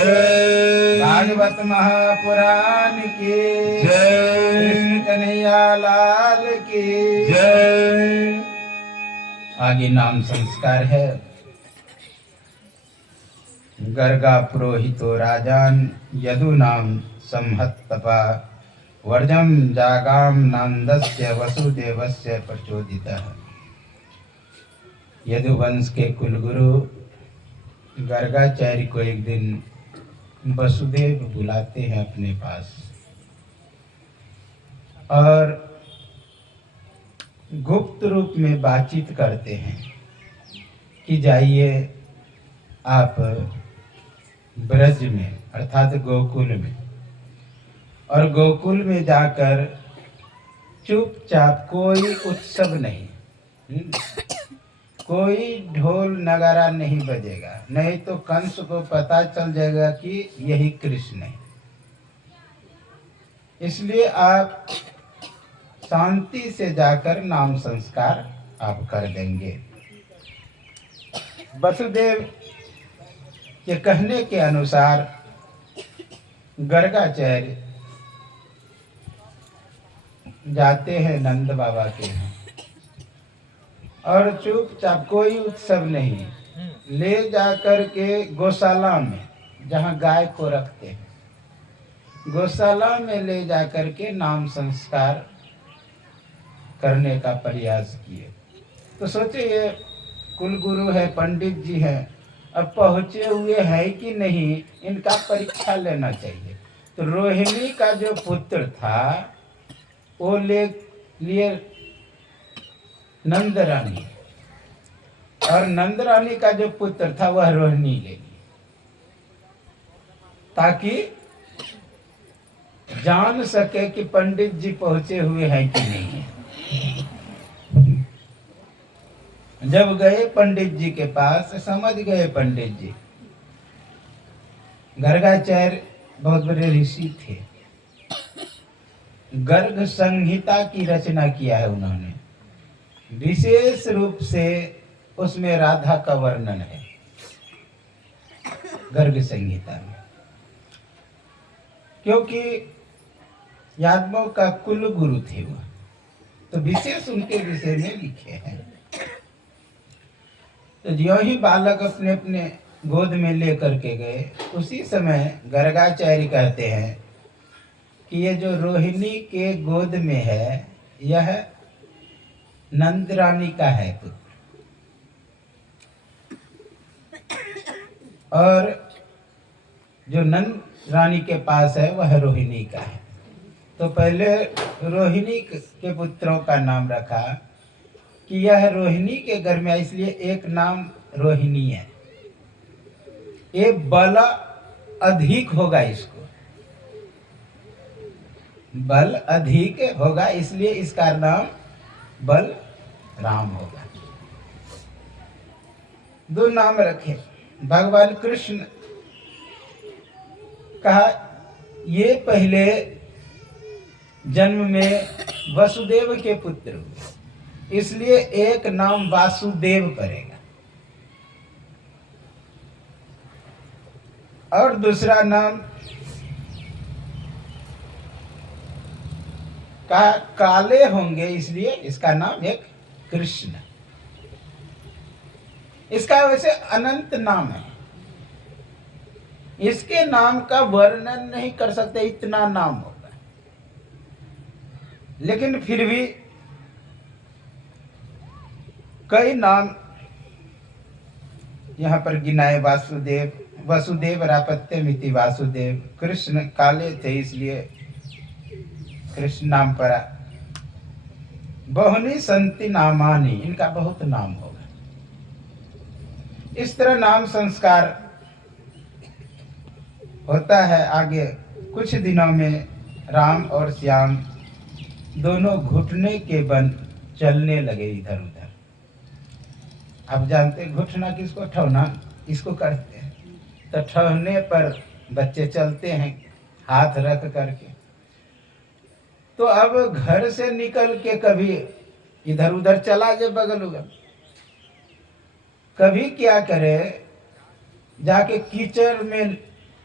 जय। भागवत महापुराण की जय। कृष्ण कन्हैया लाल की जय। आगे नाम संस्कार है। गर्गा पुरोहितो राजान यदुनाम संहत्तपा वर्जम जागाम नंदस्य वसुदेवस्य प्रचोदितः। यदुवंश के कुलगुरु गर्गाचार्य को एक दिन वसुदेव बुलाते हैं अपने पास और गुप्त रूप में बातचीत करते हैं कि जाइए आप ब्रज में अर्थात गोकुल में, और गोकुल में जाकर चुपचाप कोई उत्सव नहीं, कोई ढोल नगारा नहीं बजेगा, नहीं तो कंस को पता चल जाएगा कि यही कृष्ण है। इसलिए आप शांति से जाकर नाम संस्कार आप कर देंगे। वसुदेव के कहने के अनुसार गर्गाचार्य जाते हैं नंद बाबा के यहाँ और चुपचाप कोई उत्सव नहीं, ले जाकर के गौशाला में जहाँ गाय को रखते हैं, गौशाला में ले जाकर के नाम संस्कार करने का प्रयास किए। तो सोचे ये कुलगुरु है, पंडित जी हैं, अब पहुँचे हुए हैं कि नहीं, इनका परीक्षा लेना चाहिए। तो रोहिणी का जो पुत्र था वो लिए नंद रानी, और नंद रानी का जो पुत्र था वह रोहिणी ले ली, ताकि जान सके कि पंडित जी पहुंचे हुए हैं कि नहीं। जब गए पंडित जी के पास, समझ गए पंडित जी, गर्गाचार्य बहुत बड़े ऋषि थे, गर्ग संहिता की रचना किया है उन्होंने, विशेष रूप से उसमें राधा का वर्णन है गर्ग संहिता में, क्योंकि यादवों का कुल गुरु थे वह, तो विशेष उनके विषय में लिखे हैं। तो जो ही बालक अपने अपने गोद में लेकर के गए, उसी समय गर्गाचार्य कहते हैं कि ये जो रोहिणी के गोद में है यह नंद रानी का है पुत्र, और जो नंद रानी के पास है वह रोहिणी का है। तो पहले रोहिणी के पुत्रों का नाम रखा कि यह रोहिणी के घर में, इसलिए एक नाम रोहिणी है। ये बल अधिक होगा, इसको बल अधिक होगा, इसलिए इसका नाम बल राम होगा। दो नाम रखे। भगवान कृष्ण कहा ये पहले जन्म में वसुदेव के पुत्र हुए, इसलिए एक नाम वासुदेव पड़ेगा, और दूसरा नाम का काले होंगे, इसलिए इसका नाम एक कृष्ण। इसका वैसे अनंत नाम है, इसके नाम का वर्णन नहीं कर सकते, इतना नाम होगा। लेकिन फिर भी कई नाम यहाँ पर गिनाए। वासुदेव, वसुदेव रापत्य मिति वासुदेव, कृष्ण काले थे इसलिए कृष्ण नाम पड़ा। बहुनी संति नामानी, इनका बहुत नाम होगा। इस तरह नाम संस्कार होता है। आगे कुछ दिनों में राम और श्याम दोनों घुटने के बल चलने लगे इधर उधर। आप जानते घुटना किसको, ठौना इसको करते हैं, तो ठहरने पर बच्चे चलते हैं हाथ रख करके। तो अब घर से निकल के कभी इधर उधर चला जाए बगल उगल, कभी क्या करे जाके कीचड़ में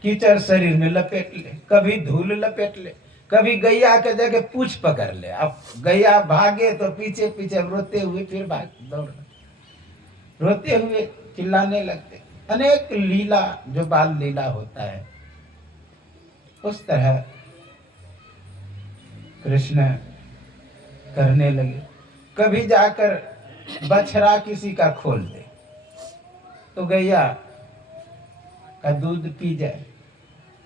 कीचड़ शरीर में लपेट ले, कभी धूल लपेट ले, कभी गैया के जगह पूछ पकड़ ले। अब गैया भागे तो पीछे पीछे रोते हुए फिर भाग दौड़, रोते हुए चिल्लाने लगते। अनेक लीला जो बाल लीला होता है उस तरह कृष्ण करने लगे। कभी जाकर बछड़ा किसी का खोल दे तो गैया का दूध पी जाए,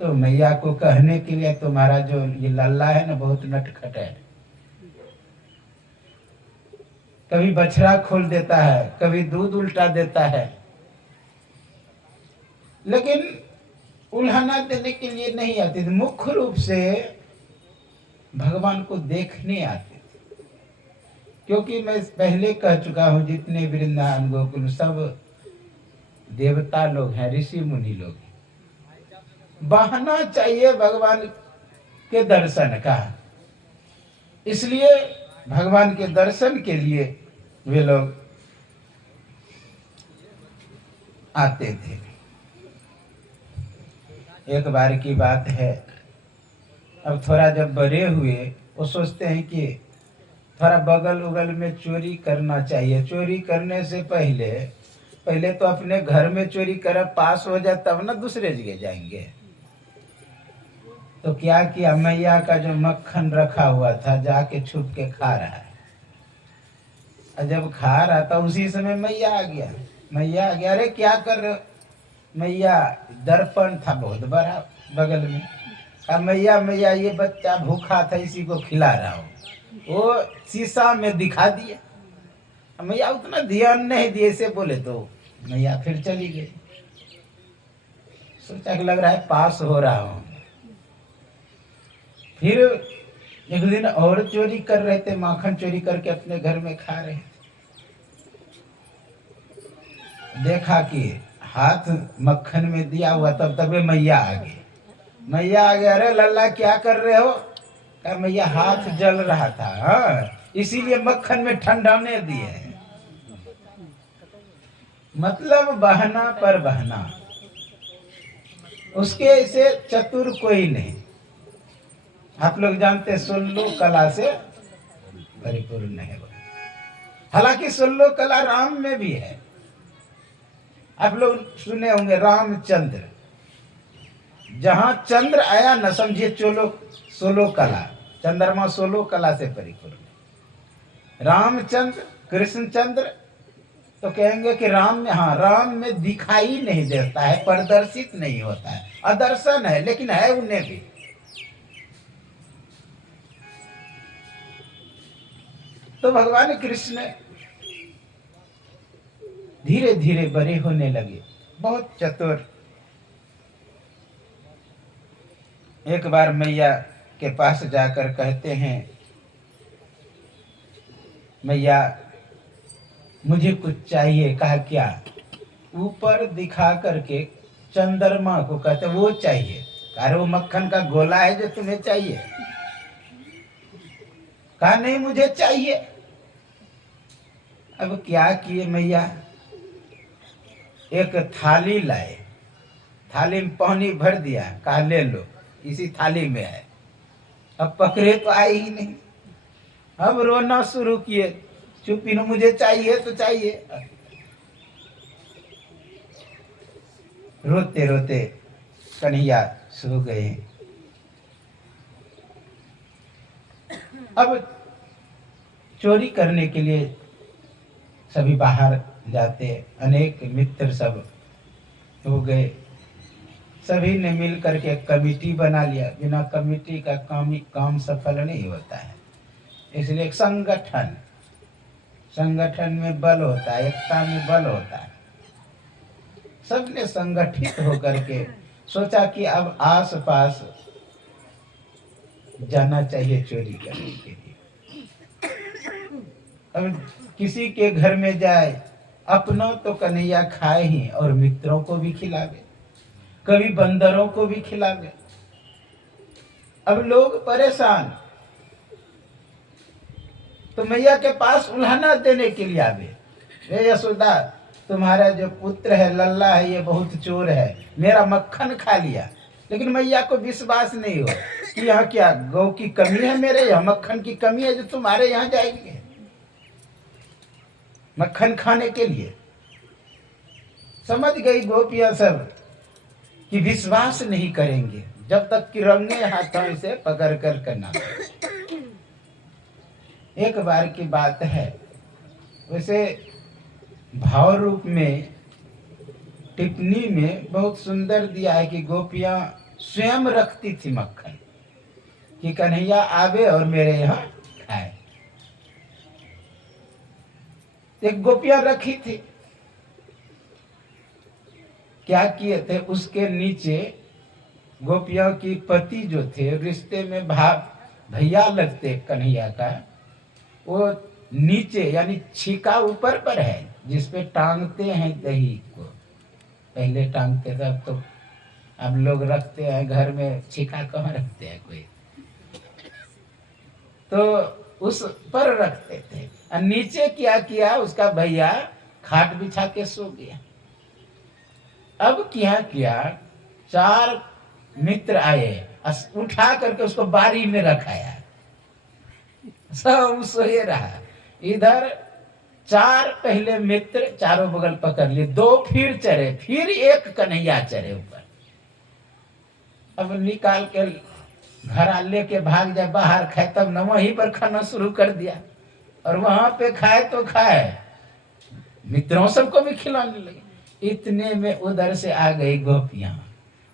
तो मैया को कहने के लिए तुम्हारा जो ये लल्ला है ना बहुत नटखट है। कभी बछड़ा खोल देता है, कभी दूध उल्टा देता है, लेकिन उल्हाना देने के लिए नहीं आते थे, मुख्य रूप से भगवान को देखने आते थे। क्योंकि मैं पहले कह चुका हूं जितने वृंदावन गोकुल सब देवता लोग हैं, ऋषि मुनि लोग हैं, बहाना चाहिए भगवान के दर्शन का। इसलिए भगवान के दर्शन के लिए वे लोग आते थे। एक बार की बात है, अब थोड़ा जब बड़े हुए वो सोचते हैं कि थोड़ा बगल उगल में चोरी करना चाहिए। चोरी करने से पहले तो अपने घर में चोरी कर पास हो जाए तब ना दूसरे जगह जाएंगे। तो क्या किया, मैया का जो मक्खन रखा हुआ था जाके छुप के खा रहा है। और जब खा रहा था उसी समय मैया आ गया। अरे क्या कर रहे हो? मैया, दर्पण था बहुत बड़ा बगल में। अब मैया ये बच्चा भूखा था इसी को खिला रहा हूँ। वो शीशा में दिखा दिया। मैया उतना ध्यान नहीं दिए से बोले तो मैया फिर चली गई। सोचा कि लग रहा है पास हो रहा हूँ। फिर एक दिन और चोरी कर रहे थे, माखन चोरी करके अपने घर में खा रहे थे। देखा कि हाथ मक्खन में दिया हुआ, तब तक वे मैया आ गई। अरे लल्ला क्या कर रहे हो? कहा मैया हाथ जल रहा था, हाँ इसीलिए मक्खन में ठंडाने दिए। मतलब बहाना पर बहाना, उसके ऐसे चतुर कोई नहीं। आप लोग जानते 16 कला से परिपूर्ण है। हालांकि 16 कला राम में भी है। आप लोग सुने होंगे रामचंद्र, जहां चंद्र आया न समझिए 16 कला, चंद्रमा 16 कला से परिपूर्ण। रामचंद्र, कृष्णचंद्र तो कहेंगे कि राम में, हाँ राम में दिखाई नहीं देता है, प्रदर्शित नहीं होता है, अदर्शन है, लेकिन है उन्हें भी। तो भगवान कृष्ण धीरे धीरे बड़े होने लगे, बहुत चतुर। एक बार मैया के पास जाकर कहते हैं, मैया मुझे कुछ चाहिए। कहा क्या? ऊपर दिखा करके चंद्रमा को कहते वो चाहिए। अरे वो मक्खन का गोला है जो तुम्हें चाहिए? कहा नहीं मुझे चाहिए। अब क्या किए मैया, एक थाली लाए, थाली में पानी भर दिया, कहा ले लो इसी थाली में है। अब पकड़े तो आए ही नहीं। अब रोना शुरू किए, चुप्पी न, मुझे चाहिए तो चाहिए। रोते रोते कन्हैया सो गए। अब चोरी करने के लिए सभी बाहर जाते, अनेक मित्र सब हो गए। सभी ने मिल करके एक कमेटी बना लिया। बिना कमेटी का काम सफल नहीं होता है। इसलिए एक संगठन में बल होता है, एकता में बल होता है। सबने संगठित होकर के सोचा कि अब आस पास जाना चाहिए चोरी करने के लिए। अब किसी के घर में जाए, अपनों तो कन्हैया खाए ही और मित्रों को भी खिलावे, कभी बंदरों को भी खिलावे। अब लोग परेशान, तो मैया के पास उल्हाना देने के लिए आवे। हे यशोदा, तुम्हारा जो पुत्र है लल्ला है, ये बहुत चोर है, मेरा मक्खन खा लिया, लेकिन मैया को विश्वास नहीं हो कि यहाँ क्या गौ की कमी है, मेरे यहाँ मक्खन की कमी है जो तुम्हारे यहाँ जाएगी मक्खन खाने के लिए। समझ गई गोपियां सब कि विश्वास नहीं करेंगे जब तक कि रंगे हाथों से पकड़ कर करना। एक बार की बात है, वैसे भाव रूप में टिप्पणी में बहुत सुंदर दिया है कि गोपियां स्वयं रखती थी मक्खन कि कन्हैया आवे और मेरे यहाँ खाए। एक गोपियां रखी थी, क्या किए थे, उसके नीचे गोपियों की पति जो थे रिश्ते में भैया लगते कन्हैया का, वो नीचे यानी छिका ऊपर पर है जिसपे टांगते हैं दही को। पहले टांगते थे, अब तो अब लोग रखते हैं घर में, छिका कहाँ रखते हैं कोई, तो उस पर रखते थे। और नीचे क्या किया, उसका भैया खाट बिछा के सो गया। अब क्या किया, 4 मित्र आए, उठा करके उसको बारी में रखाया, सब सोए रहा। इधर 4 पहले मित्र चारों बगल पकड़ लिए, 2 फिर चढ़े, फिर एक कन्हैया चढ़े ऊपर। अब निकाल के घर लेके भाग जाए बाहर खाए, तब न वहीं पर खाना शुरू कर दिया। और वहां पे खाए तो खाए, मित्रों सबको भी खिलाने लगे। इतने में उधर से आ गई गोपियां,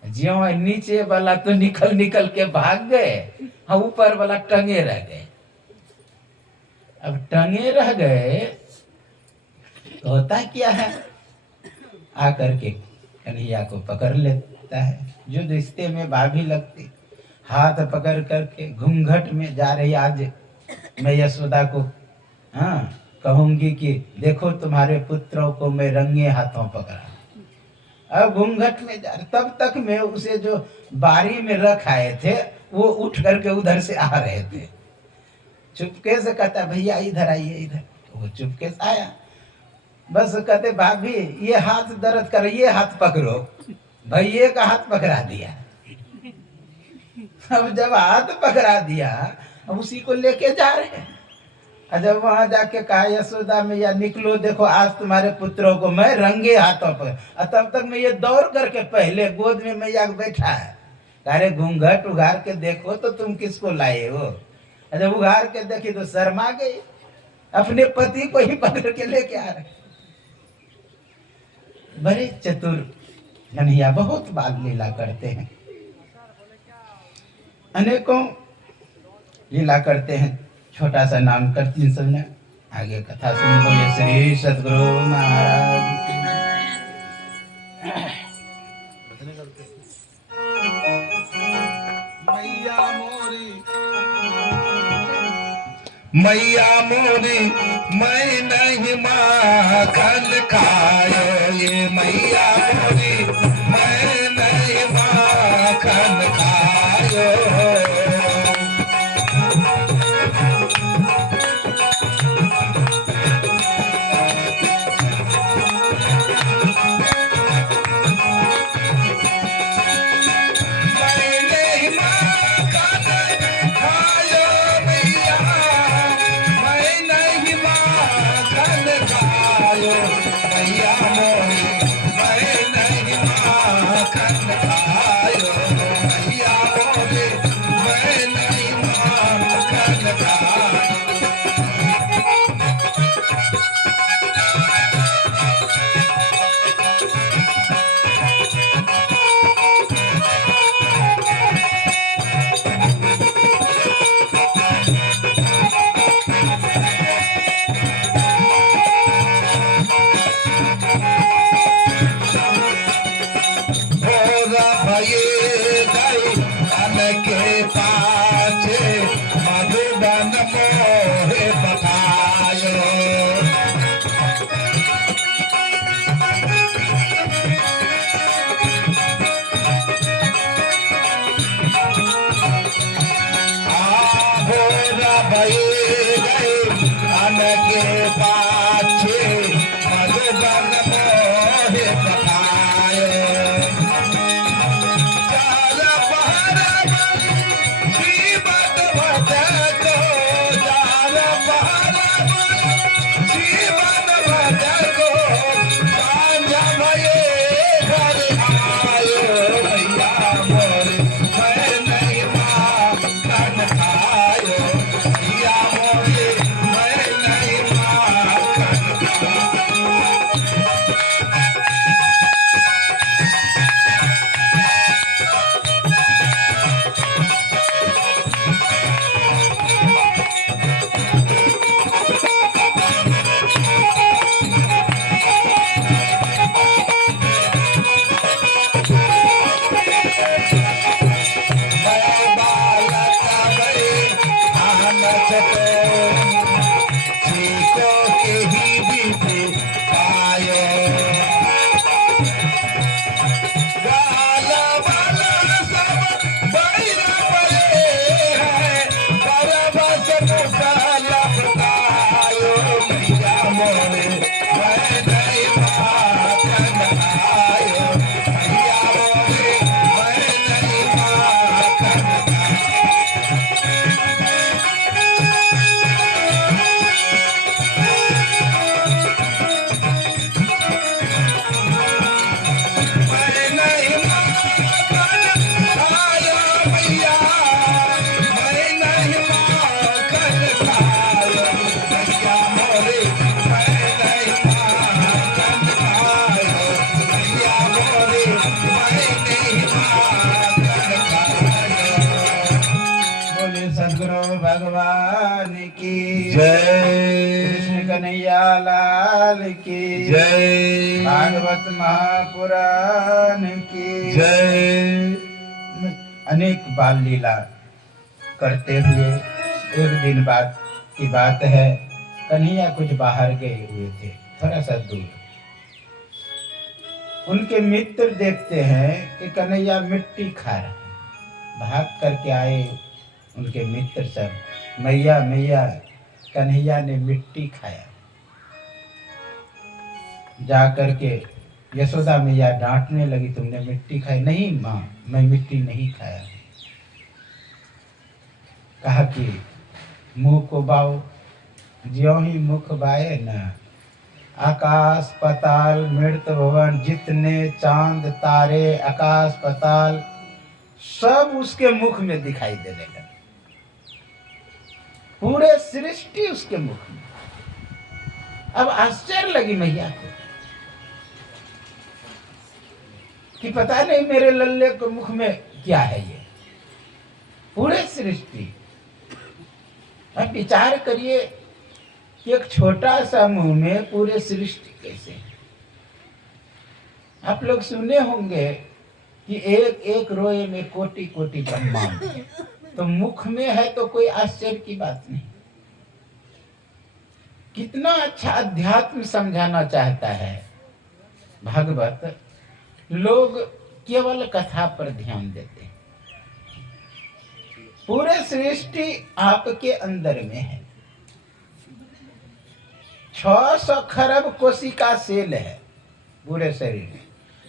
ज्यों नीचे वाला तो निकल निकल के भाग गए, हाँ ऊपर वाला टंगे रह गए। अब टंगे रह गए तो होता क्या है, आकर के कन्हैया को पकड़ लेता है, जो रिश्ते में भाभी लगती, हाथ पकड़ करके घूंघट में जा रही। आज मैं यशोदा को हाँ कहूंगी कि देखो तुम्हारे पुत्रों को मैं रंगे हाथों पकड़ा। अब घूंघट में जा, तब तक मैं उसे जो बारी में रख आए थे वो उठ करके उधर से आ रहे थे। चुपके से कहता भैया इधर आइए इधर, तो वो चुपके से आया। बस कहते भाभी ये हाथ दर्द कर, ये हाथ पकड़ो, भैया का हाथ पकड़ा दिया। अब जब हाथ पकड़ा दिया, अब उसी को लेके जा रहे हैं। जब वहां जाके कहा यशोदा मैया निकलो, देखो आज तुम्हारे पुत्रों को मैं रंगे हाथों पर। तब तक मैं ये दौड़ करके पहले गोद में मैया बैठा है, अरे घूंघट उघार के देखो तो तुम किसको लाए हो। जब उघार के देखी तो शर्मा गई, अपने पति को ही पकड़ के लेके आ रहे। बड़े चतुर कन्हैया बहुत बाल लीला करते हैं, अनेकों लीला करते हैं। छोटा सा नाम करती सबने, आगे कथा सुन बोले श्री सद्गुरु महाराज की। मैया मोरी मैं नहीं माखन खायो, ये मैया मोरी मैं नहीं माखन खायो। मैया मोरी मैं नहीं की जय, कृष्ण कन्हैया लाल की जय, भागवत महापुराण की जय। अनेक बाल लीला करते हुए एक दिन बाद की बात है, कन्हैया कुछ बाहर गए हुए थे, थोड़ा सा दूर। उनके मित्र देखते हैं कि कन्हैया मिट्टी खा रहा है। भाग करके आए उनके मित्र सब, मैया मैया कन्हैया ने मिट्टी खाया। जा करके यशोदा मैया डांटने लगी, तुमने मिट्टी खाई? नहीं माँ, मैं मिट्टी नहीं खाया। कहा कि मुंह को बाओ। ज्यों ही मुख बाए न, आकाश पाताल मृत भवन, जितने चांद तारे आकाश पाताल सब उसके मुख में दिखाई देने लगे। पूरे सृष्टि उसके मुख में। अब आश्चर्य लगी मैया को कि पता नहीं मेरे लल्ले के मुख में क्या है ये, पूरे सृष्टि। अब विचार करिए कि एक छोटा सा मुंह में पूरे सृष्टि कैसे। आप लोग सुने होंगे कि एक एक रोए में कोटि कोटि ब्रह्मांड, तो मुख में है तो कोई आश्चर्य की बात नहीं। कितना अच्छा अध्यात्म समझाना चाहता है भागवत। लोग केवल कथा पर ध्यान देते हैं। पूरे सृष्टि आपके अंदर में है। 600 खरब कोशिका सेल है पूरे शरीर में,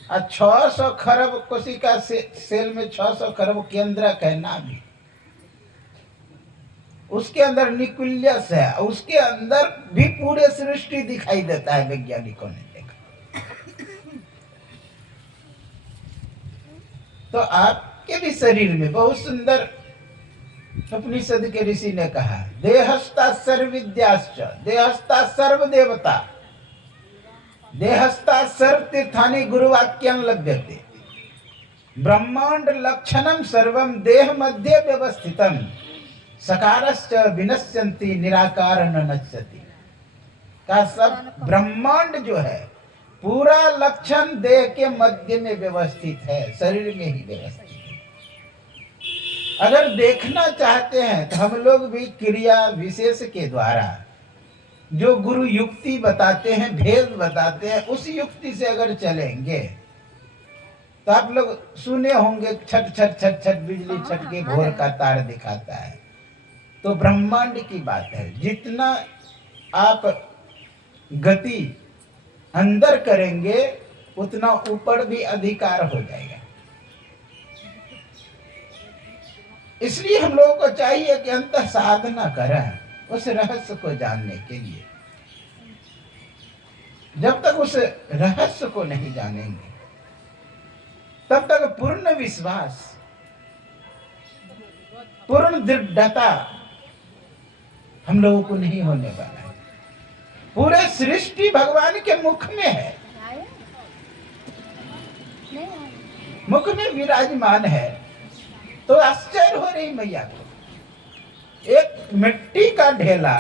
और 600 खरब कोशिका सेल में 600 खरब केंद्रक है नाभि। उसके अंदर न्यूक्लियस है, उसके अंदर भी पूरे सृष्टि दिखाई देता है, वैज्ञानिकों ने देखा। तो आपके भी शरीर में बहुत सुंदर उपनिषद के ऋषि ने कहा, देहस्ता सर्वविद्याश्च देहस्ता सर्वदेवता देहस्ता सर्वतीर्थानि गुरुवाक्यं लभ्यते ब्रह्मांड लक्षणम सर्वम देह मध्य व्यवस्थितम सकारश्च विनश्यन्ति निराकार न नश्यति। का सब ब्रह्मांड जो है पूरा लक्षण देह के मध्य में व्यवस्थित है, शरीर में ही व्यवस्थित है। अगर देखना चाहते हैं तो हम लोग भी क्रिया विशेष के द्वारा जो गुरु युक्ति बताते हैं, भेद बताते हैं, उस युक्ति से अगर चलेंगे तो आप लोग सुने होंगे छट छट छट छट बिजली छटके भोर का तार दिखाता है। तो ब्रह्मांड की बात है। जितना आप गति अंदर करेंगे उतना ऊपर भी अधिकार हो जाएगा। इसलिए हम लोगों को चाहिए कि अंत साधना करें उस रहस्य को जानने के लिए। जब तक उस रहस्य को नहीं जानेंगे तब तक पूर्ण विश्वास, पूर्ण दृढ़ता हम लोगों को नहीं होने वाला है। पूरे सृष्टि भगवान के मुख में है, मुख में विराजमान है। तो आश्चर्य हो रही मैया को। एक मिट्टी का ढेला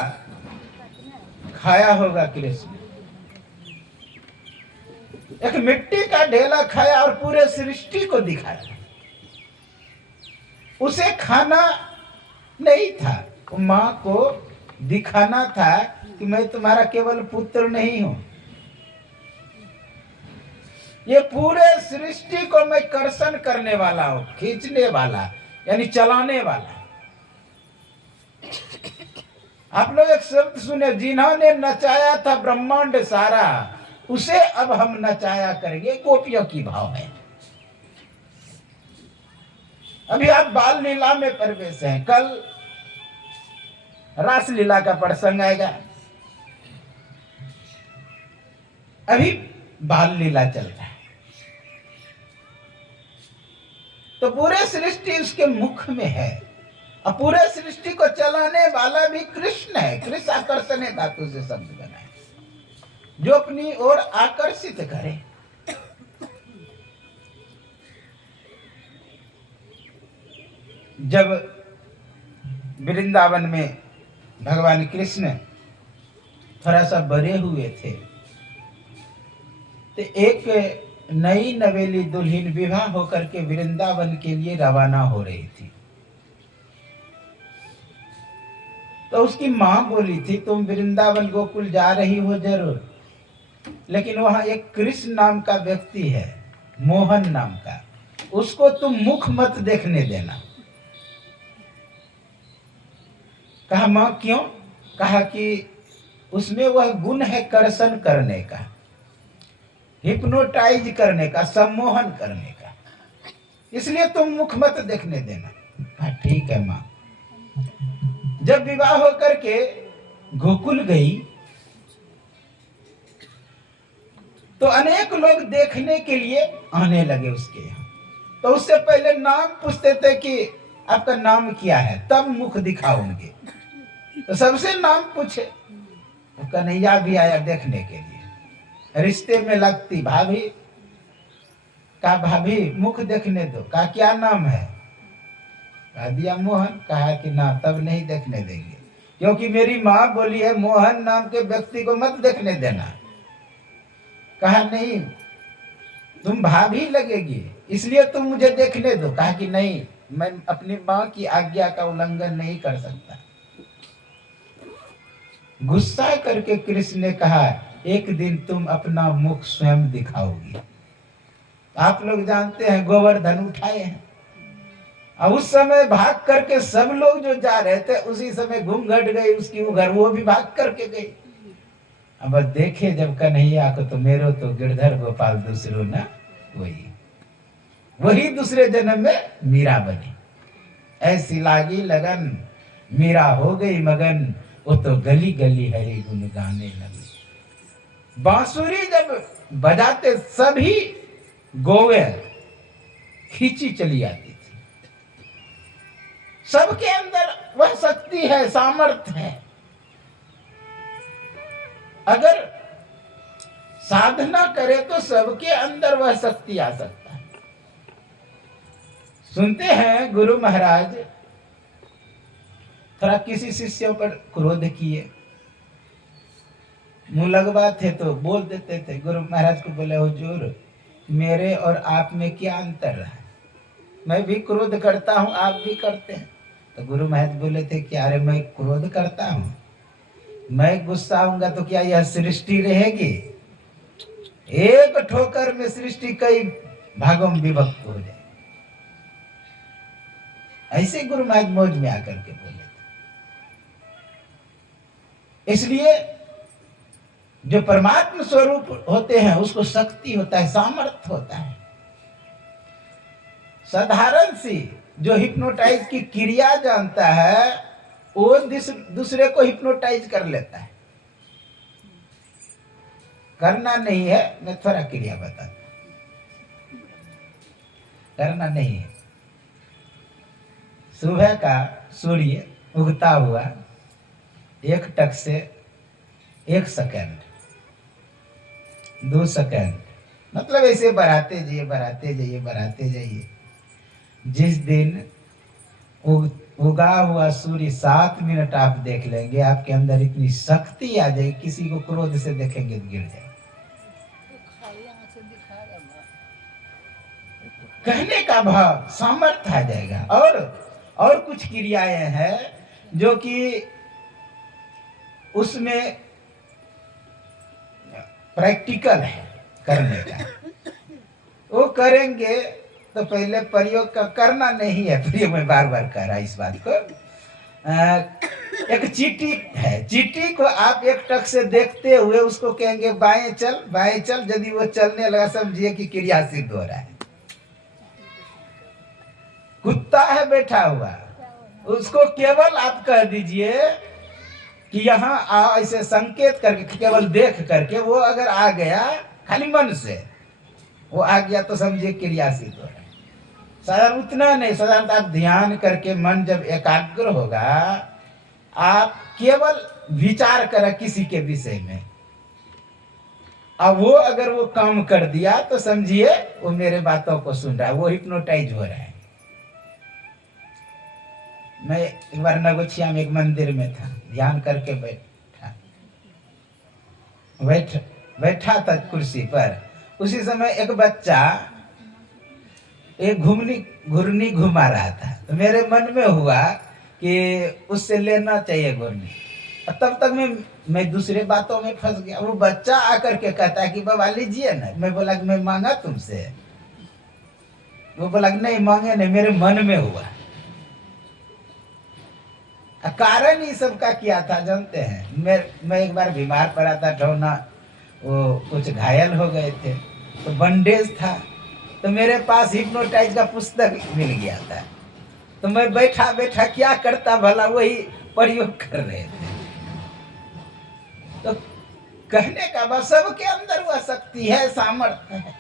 खाया होगा कृष्ण, एक मिट्टी का ढेला खाया और पूरे सृष्टि को दिखाया। उसे खाना नहीं था, माँ को दिखाना था कि मैं तुम्हारा केवल पुत्र नहीं हूं, ये पूरे सृष्टि को मैं कर्षण करने वाला हूं, खींचने वाला यानी चलाने वाला। आप लोग एक शब्द सुने, जिन्होंने नचाया था ब्रह्मांड सारा उसे अब हम नचाया करेंगे। गोपियों की भाव है। अभी आप बाल लीला में प्रवेश हैं, कल रास लीला का प्रसंग आएगा। अभी बाल लीला चल रहा है। तो पूरे सृष्टि उसके मुख में है और पूरे सृष्टि को चलाने वाला भी कृष्ण है। कृष्ण आकर्षण धातु से शब्द बना है, जो अपनी ओर आकर्षित करे। जब वृंदावन में भगवान कृष्ण थोड़ा सा बड़े हुए थे तो एक नई नवेली दुल्हन विवाह होकर के वृंदावन के लिए रवाना हो रही थी। तो उसकी माँ बोली थी तुम वृंदावन गोकुल जा रही हो जरूर, लेकिन वहां एक कृष्ण नाम का व्यक्ति है, मोहन नाम का, उसको तुम मुख मत देखने देना। कहा माँ क्यों? कहा कि उसमें वह गुण है कर्षण करने का, हिप्नोटाइज करने का, सम्मोहन करने का, इसलिए तुम मुख मत देखने देना। हाँ ठीक है माँ। जब विवाह होकर के गोकुल गई तो अनेक लोग देखने के लिए आने लगे उसके यहाँ। तो उससे पहले नाम पूछते थे कि आपका नाम क्या है, तब मुख दिखाओगे। तो सबसे नाम पूछे, तो कन्हैया भी आया देखने के लिए। रिश्ते में लगती भाभी, कहा भाभी मुख देखने दो। कहा क्या नाम है? कहा दिया मोहन। कहा कि ना तब नहीं देखने देंगे, क्योंकि मेरी माँ बोली है मोहन नाम के व्यक्ति को मत देखने देना। कहा नहीं तुम भाभी लगेगी इसलिए तुम मुझे देखने दो। कहा कि नहीं, मैं अपनी माँ की आज्ञा का उल्लंघन नहीं कर सकता। गुस्सा करके कृष्ण ने कहा एक दिन तुम अपना मुख स्वयं दिखाओगी। आप लोग जानते हैं गोवर्धन उठाए हैं, और उस समय भाग करके सब लोग जो जा रहे थे उसी समय घूमघट गई उसकी उघर, वो भी भाग करके गई। अब देखे जब कन्हैया को तो मेरो तो गिरधर गोपाल दूसरो ना वही दूसरे जन्म में मीरा बनी। ऐसी लागी लगन मीरा हो गई मगन, वो तो गली गली हरि गुण गाने लगी। बांसुरी जब बजाते सभी गोवे खींची चली आती थी। सबके अंदर वह शक्ति है, सामर्थ्य है। अगर साधना करे तो सबके अंदर वह शक्ति आ सकता है। सुनते हैं गुरु महाराज थोड़ा किसी शिष्यों पर क्रोध किए, मुंह लगवा थे तो बोल देते थे। गुरु महाराज को बोले हुजूर मेरे और आप में क्या अंतर है? मैं भी क्रोध करता हूँ, आप भी करते हैं। तो गुरु महाराज बोले थे कि अरे मैं क्रोध करता हूँ, मैं गुस्सा आऊंगा तो क्या यह सृष्टि रहेगी? एक ठोकर में सृष्टि कई भागों में विभक्त हो जाए। ऐसे गुरु महाराज मौज में आकर के बोले थे। इसलिए जो परमात्मा स्वरूप होते हैं उसको शक्ति होता है, सामर्थ्य होता है। साधारण सी जो हिप्नोटाइज की क्रिया जानता है वो दूसरे को हिप्नोटाइज कर लेता है। करना नहीं है, मैं थोड़ा क्रिया बताता, करना नहीं है। सुबह का सूर्य उगता हुआ एक टक से 1 सेकंड 2 सेकंड, मतलब ऐसे बढ़ाते जाइए बढ़ाते जाइए बढ़ाते जाइए। जिस दिन उगा हुआ सूर्य 7 मिनट आप देख लेंगे, आपके अंदर इतनी शक्ति आ जाएगी, किसी को क्रोध से देखेंगे तो गिर जाए। कहने का भाव, सामर्थ्य आ जाएगा। और कुछ क्रियाएं हैं जो कि उसमें प्रैक्टिकल है करने का, वो करेंगे तो पहले प्रयोग का करना नहीं है। प्रयोग में बार बार कह रहा इस बात को। एक चींटी है, चींटी को आप एक टक से देखते हुए उसको कहेंगे बाएं चल बाएं चल, यदि वो चलने लगा समझिए कि क्रिया सिद्ध हो रहा है। कुत्ता है बैठा हुआ, उसको केवल आप कह दीजिए कि यहाँ आ, ऐसे संकेत करके केवल देख करके वो अगर आ गया, खाली मन से वो आ गया तो समझिए क्रिया सिद्ध हो रहा है। साधारण उतना नहीं, साधारण आप ध्यान करके मन जब एकाग्र होगा, आप केवल विचार करें किसी के विषय में, अब वो अगर वो काम कर दिया तो समझिए वो मेरे बातों को सुन रहा है, वो हिप्नोटाइज हो रहा है। मैं एक बार नगोछिया में एक मंदिर में था, ध्यान करके बैठा था कुर्सी पर। उसी समय एक बच्चा एक घुर्नी घुमा रहा था, तो मेरे मन में हुआ कि उससे लेना चाहिए घुर्नी। तब तक मैं दूसरे बातों में फंस गया। वो बच्चा आकर के कहता है कि बाबा लीजिए ना। मैं बोला कि मैं मांगा तुमसे? वो बोला कि नहीं मांगे नहीं, मेरे मन में हुआ। कारण ही सबका क्या था जानते हैं? मैं एक बार बीमार पड़ा था, ठौना वो कुछ घायल हो गए थे, तो बंडेज था, तो मेरे पास हिप्नोटाइज का पुस्तक मिल गया था। तो मैं बैठा बैठा क्या करता भला, वही प्रयोग कर रहे थे। तो कहने का बस सबके अंदर वह शक्ति है, सामर्थ्य है।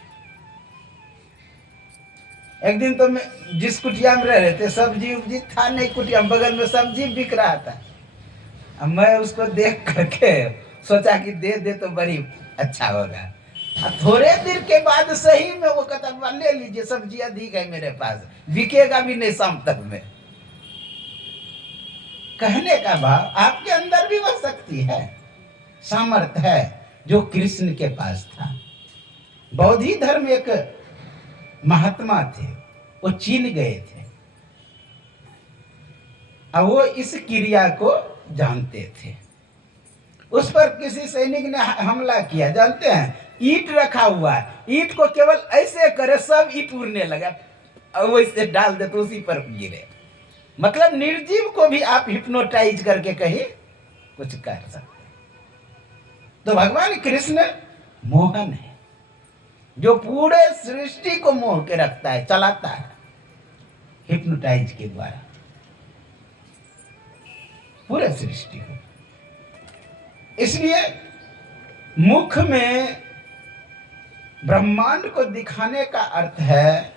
एक दिन तो मैं जिस कुटिया में रह रहे थे, सब्जी उब्जी था नहीं कुटिया में, बगल में सब्जी बिक रहा था। अब मैं उसको देख करके सोचा कि दे दे तो बड़ी अच्छा होगा। थोड़े देर के बाद सही में वो कहता ले लीजिए, सब्जी अधिक है मेरे पास, बिकेगा भी नहीं शाम तक में। कहने का भाव आपके अंदर भी वह शक्ति है, सामर्थ्य है, जो कृष्ण के पास था। बौद्धी धर्म एक महात्मा थे, वो चीन गए थे, और वो इस क्रिया को जानते थे। उस पर किसी सैनिक ने हमला किया, जानते हैं? ईंट रखा हुआ है, ईंट को केवल ऐसे करे सब ईंट उड़ने लगा, और वो इसे डाल दे तो उसी पर गिरे। मतलब निर्जीव को भी आप हिप्नोटाइज करके कहीं कुछ कर सकते। तो भगवान कृष्ण मोहन है, जो पूरे सृष्टि को मोह के रखता है, चलाता है हिप्नोटाइज के द्वारा पूरे सृष्टि को। इसलिए मुख में ब्रह्मांड को दिखाने का अर्थ है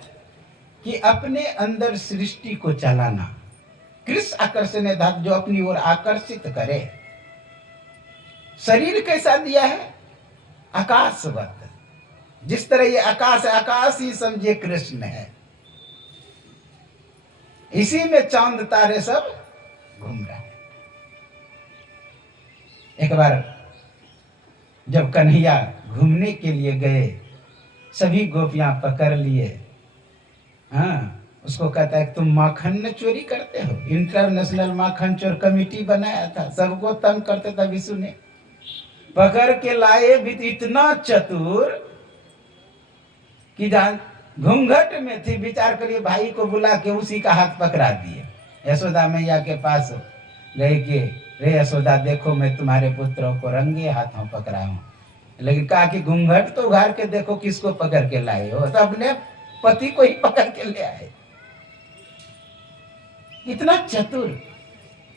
कि अपने अंदर सृष्टि को चलाना। कृष्ण आकर्षण है धातु, जो अपनी ओर आकर्षित करे। शरीर कैसा दिया है? आकाशवत। जिस तरह ये आकाश है, आकाश ही समझिए कृष्ण है। इसी में चांद तारे सब घूम रहे हैं। एक बार जब कन्हैया घूमने के लिए गए, सभी गोपियां पकड़ लिए। हाँ, उसको कहता है तुम माखन न चोरी करते हो। इंटरनेशनल माखन चोर कमेटी बनाया था, सबको तंग करते था विष्णु ने। पकड़ के लाए भी तो इतना चतुर कि जान घूंघट में थी, विचार करिए, भाई को बुला के उसी का हाथ पकड़ा दिए। यशोदा मैया के पास गए कि रे यशोदा देखो, मैं तुम्हारे पुत्रों को रंगे हाथों पकड़ा हूं। लेकिन कहा कि घूंघट तो उघार के देखो किसको पकड़ के लाए हो, तो अपने पति को ही पकड़ के ले आए। इतना चतुर,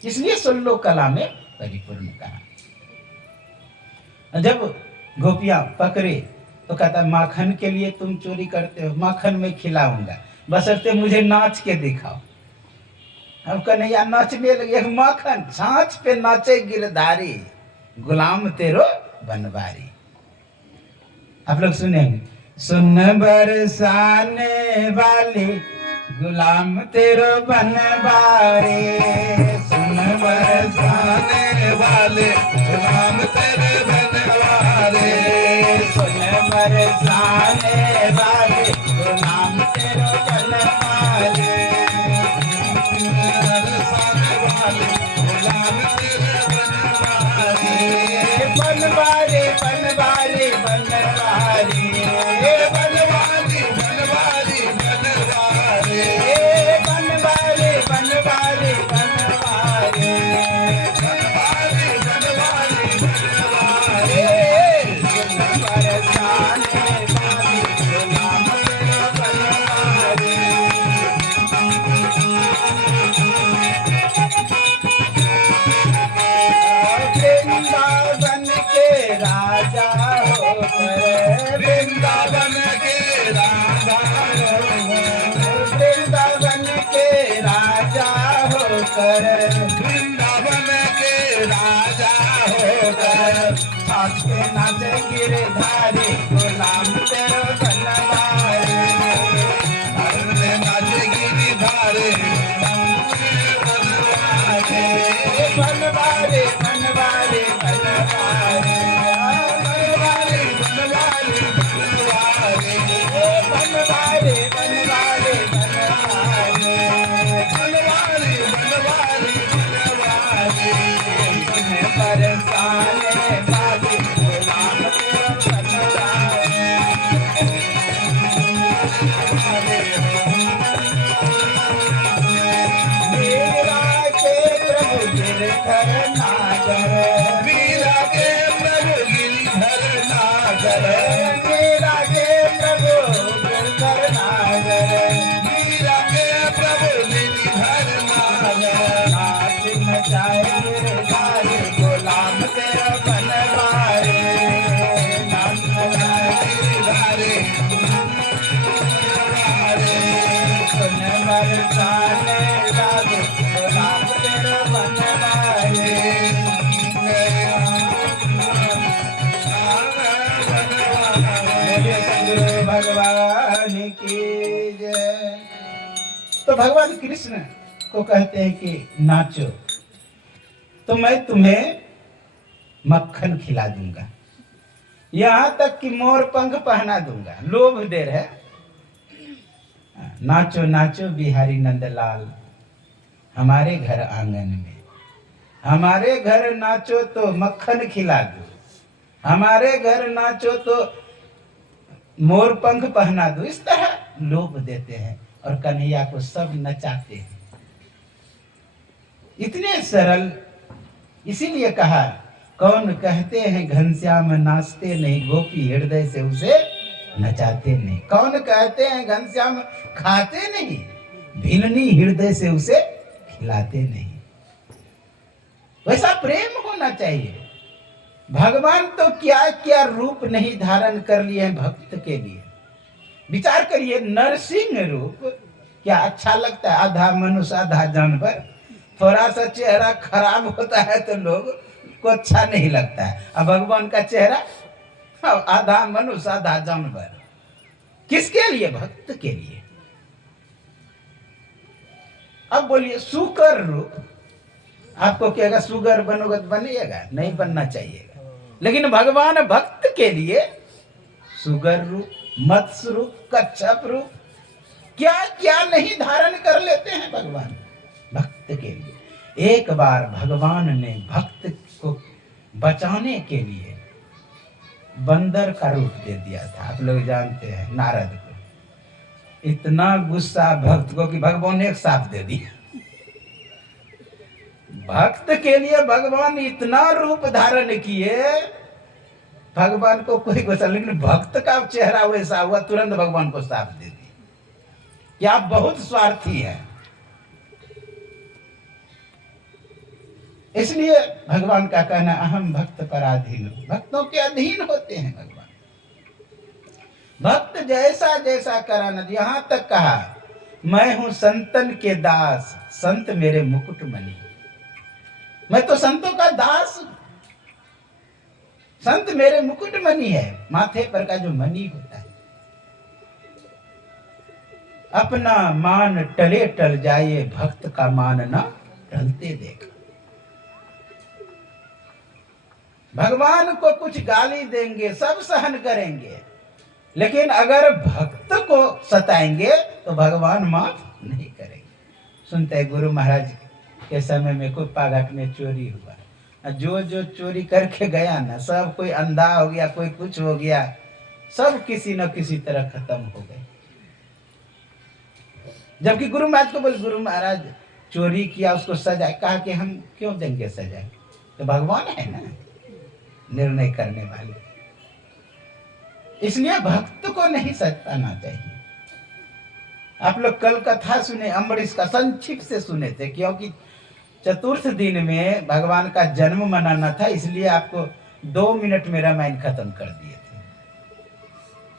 इसलिए 16 कला में परिपूर्ण कहा। जब गोपियां पकड़े तो कहता माखन के लिए तुम चोरी करते हो, माखन में खिलाऊंगा, बशर्ते मुझे नाच के दिखाओ। अब कन्हैया नाचने लगे, माखन छाछ पे नाचे गिरधारी, गुलाम तेरो बनवारी। आप लोग सुनेंगे, सुन बरसाने वाली गुलाम तेरो बनवारी, सुन बरसाने वाले गुलाम तेरे बनवारी, सुन बरसाने वाले गुलाम तेरो बनवारी, बरसाने वाले गुलाम तेरे बनवारी, बनवारी बनवारी बनवारी, बनवारी बनवारी बनवारी, बनवारी बनवारी बनवारी, बनवारी बनवारी बनवारी, बरसाने वाली गुलाम तेरो बनवारी। वृंदावन के राजा होकर, वृंदावन के राजा होकर, वृंदावन के राजा होकर, वृंदावन के राजा होकर, साथ के नाचे गिरधारी गुलाम तेरो बनवारी, नाचे गिरधारी गुलाम तेरो तो भगवान कृष्ण को कहते हैं कि नाचो तो मैं तुम्हें मक्खन खिला दूंगा, यहां तक कि मोर पंख पहना दूंगा। लोभ दे रहे, नाचो नाचो बिहारी नंदलाल हमारे घर आंगन में, हमारे घर नाचो तो मक्खन खिला दो, हमारे घर नाचो तो मोर पंख पहना दो। इस तरह लोभ देते हैं और कन्हैया को सब नचाते हैं। इतने सरल, इसीलिए कहा कौन कहते हैं घनश्याम नाचते नहीं, गोपी हृदय से उसे नचाते नहीं। कौन कहते हैं घनश्याम खाते नहीं, भिलनी हृदय से उसे खिलाते नहीं। वैसा प्रेम होना चाहिए। भगवान तो क्या क्या रूप नहीं धारण कर लिए हैं भक्त के लिए। विचार करिए, नरसिंह रूप क्या अच्छा लगता है, आधा मनुष्य आधा जानवर। थोड़ा सा चेहरा खराब होता है तो लोग को अच्छा नहीं लगता है। अब भगवान का चेहरा आधा मनुष्य आधा जानवर, किसके लिए? भक्त के लिए। अब बोलिए सुकर रूप, आपको कहेगा सुगर बनोगे तो बनिएगा, नहीं बनना चाहिएगा। लेकिन भगवान भक्त के लिए सुगर रूप, मत्स्य रूप, कच्छप रूप, क्या क्या नहीं धारण कर लेते हैं भगवान भक्त के लिए। एक बार भगवान ने भक्त को बचाने के लिए बंदर का रूप दे दिया था। आप लोग जानते हैं नारद को इतना गुस्सा भक्त को कि भगवान ने एक साप दे दिया। भक्त के लिए भगवान इतना रूप धारण किए, भगवान को कोई गुस्सा, लेकिन भक्त का चेहरा वैसा हुआ, तुरंत भगवान को साप दे दिया। क्या बहुत स्वार्थी है। इसलिए भगवान का कहना अहम भक्त पराधीन, भक्तों के अधीन होते हैं भगवान। भक्त जैसा जैसा कराना, यहां तक कहा मैं हूं संतन के दास, संत मेरे मुकुट मणि। मैं तो संतों का दास, संत मेरे मुकुट मणि है, माथे पर का जो मणि होता है। अपना मान टले टल जाए, भक्त का मान न टलते देखा। भगवान को कुछ गाली देंगे, सब सहन करेंगे, लेकिन अगर भक्त को सताएंगे तो भगवान माफ नहीं करेंगे। सुनते गुरु महाराज के समय में कुप्पा घाट में चोरी हुआ, जो जो चोरी करके गया ना, सब कोई अंधा हो गया, कोई कुछ हो गया, सब किसी न किसी तरह खत्म हो गए। जबकि गुरु महाराज को बोले, गुरु महाराज चोरी किया उसको सजा, कहा कि हम क्यों देंगे सजा, तो भगवान है ना निर्णय करने वाले। इसलिए भक्त को नहीं सताना चाहिए। आप लोग कल कथा सुने, अम्बरीश का संक्षिप्त से सुने थे, क्योंकि चतुर्थ दिन में भगवान का जन्म मनाना था, इसलिए आपको 2 मिनट में रामायण खत्म कर दिए थे।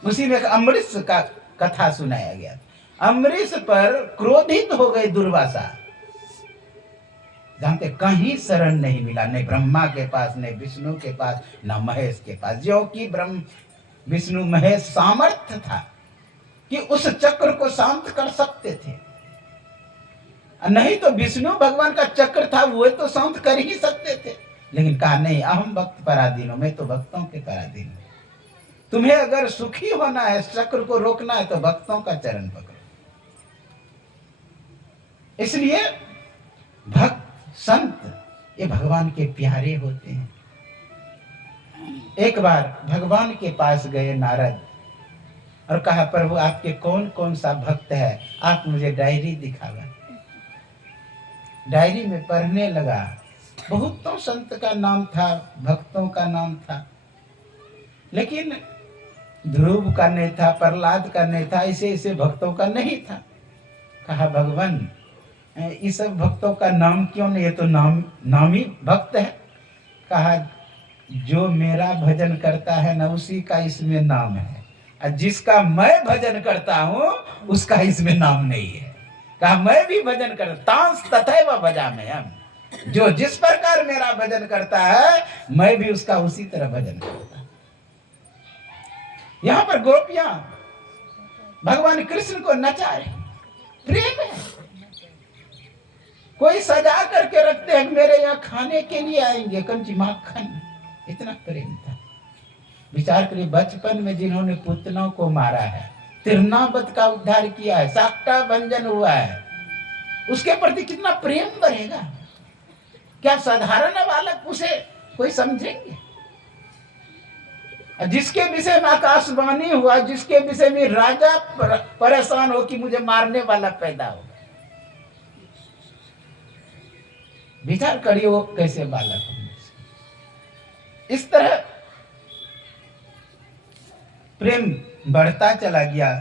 उसी में अम्बरीश का कथा सुनाया गया। अम्बरीश पर क्रोधित हो गए दुर्वासा, जानते कहीं शरण नहीं मिला, नहीं ब्रह्मा के पास, नहीं विष्णु के पास, न महेश के पास। जो कि ब्रह्म विष्णु महेश सामर्थ्य था कि उस चक्र को शांत कर सकते थे, नहीं तो विष्णु भगवान का चक्र था, वो तो शांत कर ही सकते थे। लेकिन कहा नहीं, अहम भक्त पराधीन हूं, मैं तो भक्तों के पराधीन हूं। तुम्हें अगर सुखी होना है, चक्र को रोकना है, तो भक्तों का चरण पकड़ो। इसलिए भक्त संत ये भगवान के प्यारे होते हैं। एक बार भगवान के पास गए नारद और कहा, प्रभु आपके कौन कौन सा भक्त है, आप मुझे डायरी दिखावा। डायरी में पढ़ने लगा, बहुतों संत का नाम था, भक्तों का नाम था, लेकिन ध्रुव का नहीं था, प्रहलाद का नहीं था, ऐसे ऐसे भक्तों का नहीं था। कहा भगवान इस सब भक्तों का नाम क्यों नहीं, ये तो नामी भक्त है। कहा जो मेरा भजन करता है ना, उसी का इसमें नाम है, और जिसका मैं भजन करता हूँ उसका इसमें नाम नहीं है। कहा मैं भी भजन करता, तांस तथैव भजामि हम, जो जिस प्रकार मेरा भजन करता है मैं भी उसका उसी तरह भजन करता। यहाँ पर गोपियां भगवान कृष्ण को नचा रही, प्रेम है। कोई सजा करके रखते हैं मेरे यहाँ खाने के लिए आएंगे, कंची माखन, इतना प्रेम था। विचार करिए, बचपन में जिन्होंने पुतनों को मारा है, तिरनावत का उद्धार किया है, साक्टा भंजन हुआ है, उसके प्रति कितना प्रेम बढ़ेगा। क्या साधारण बालक उसे कोई समझेंगे? जिसके विषय में आकाशवाणी हुआ, जिसके विषय में राजा परेशान हो कि मुझे मारने वाला पैदा होगा, विचार करिए वो कैसे बालक होंगे। इस तरह प्रेम बढ़ता चला गया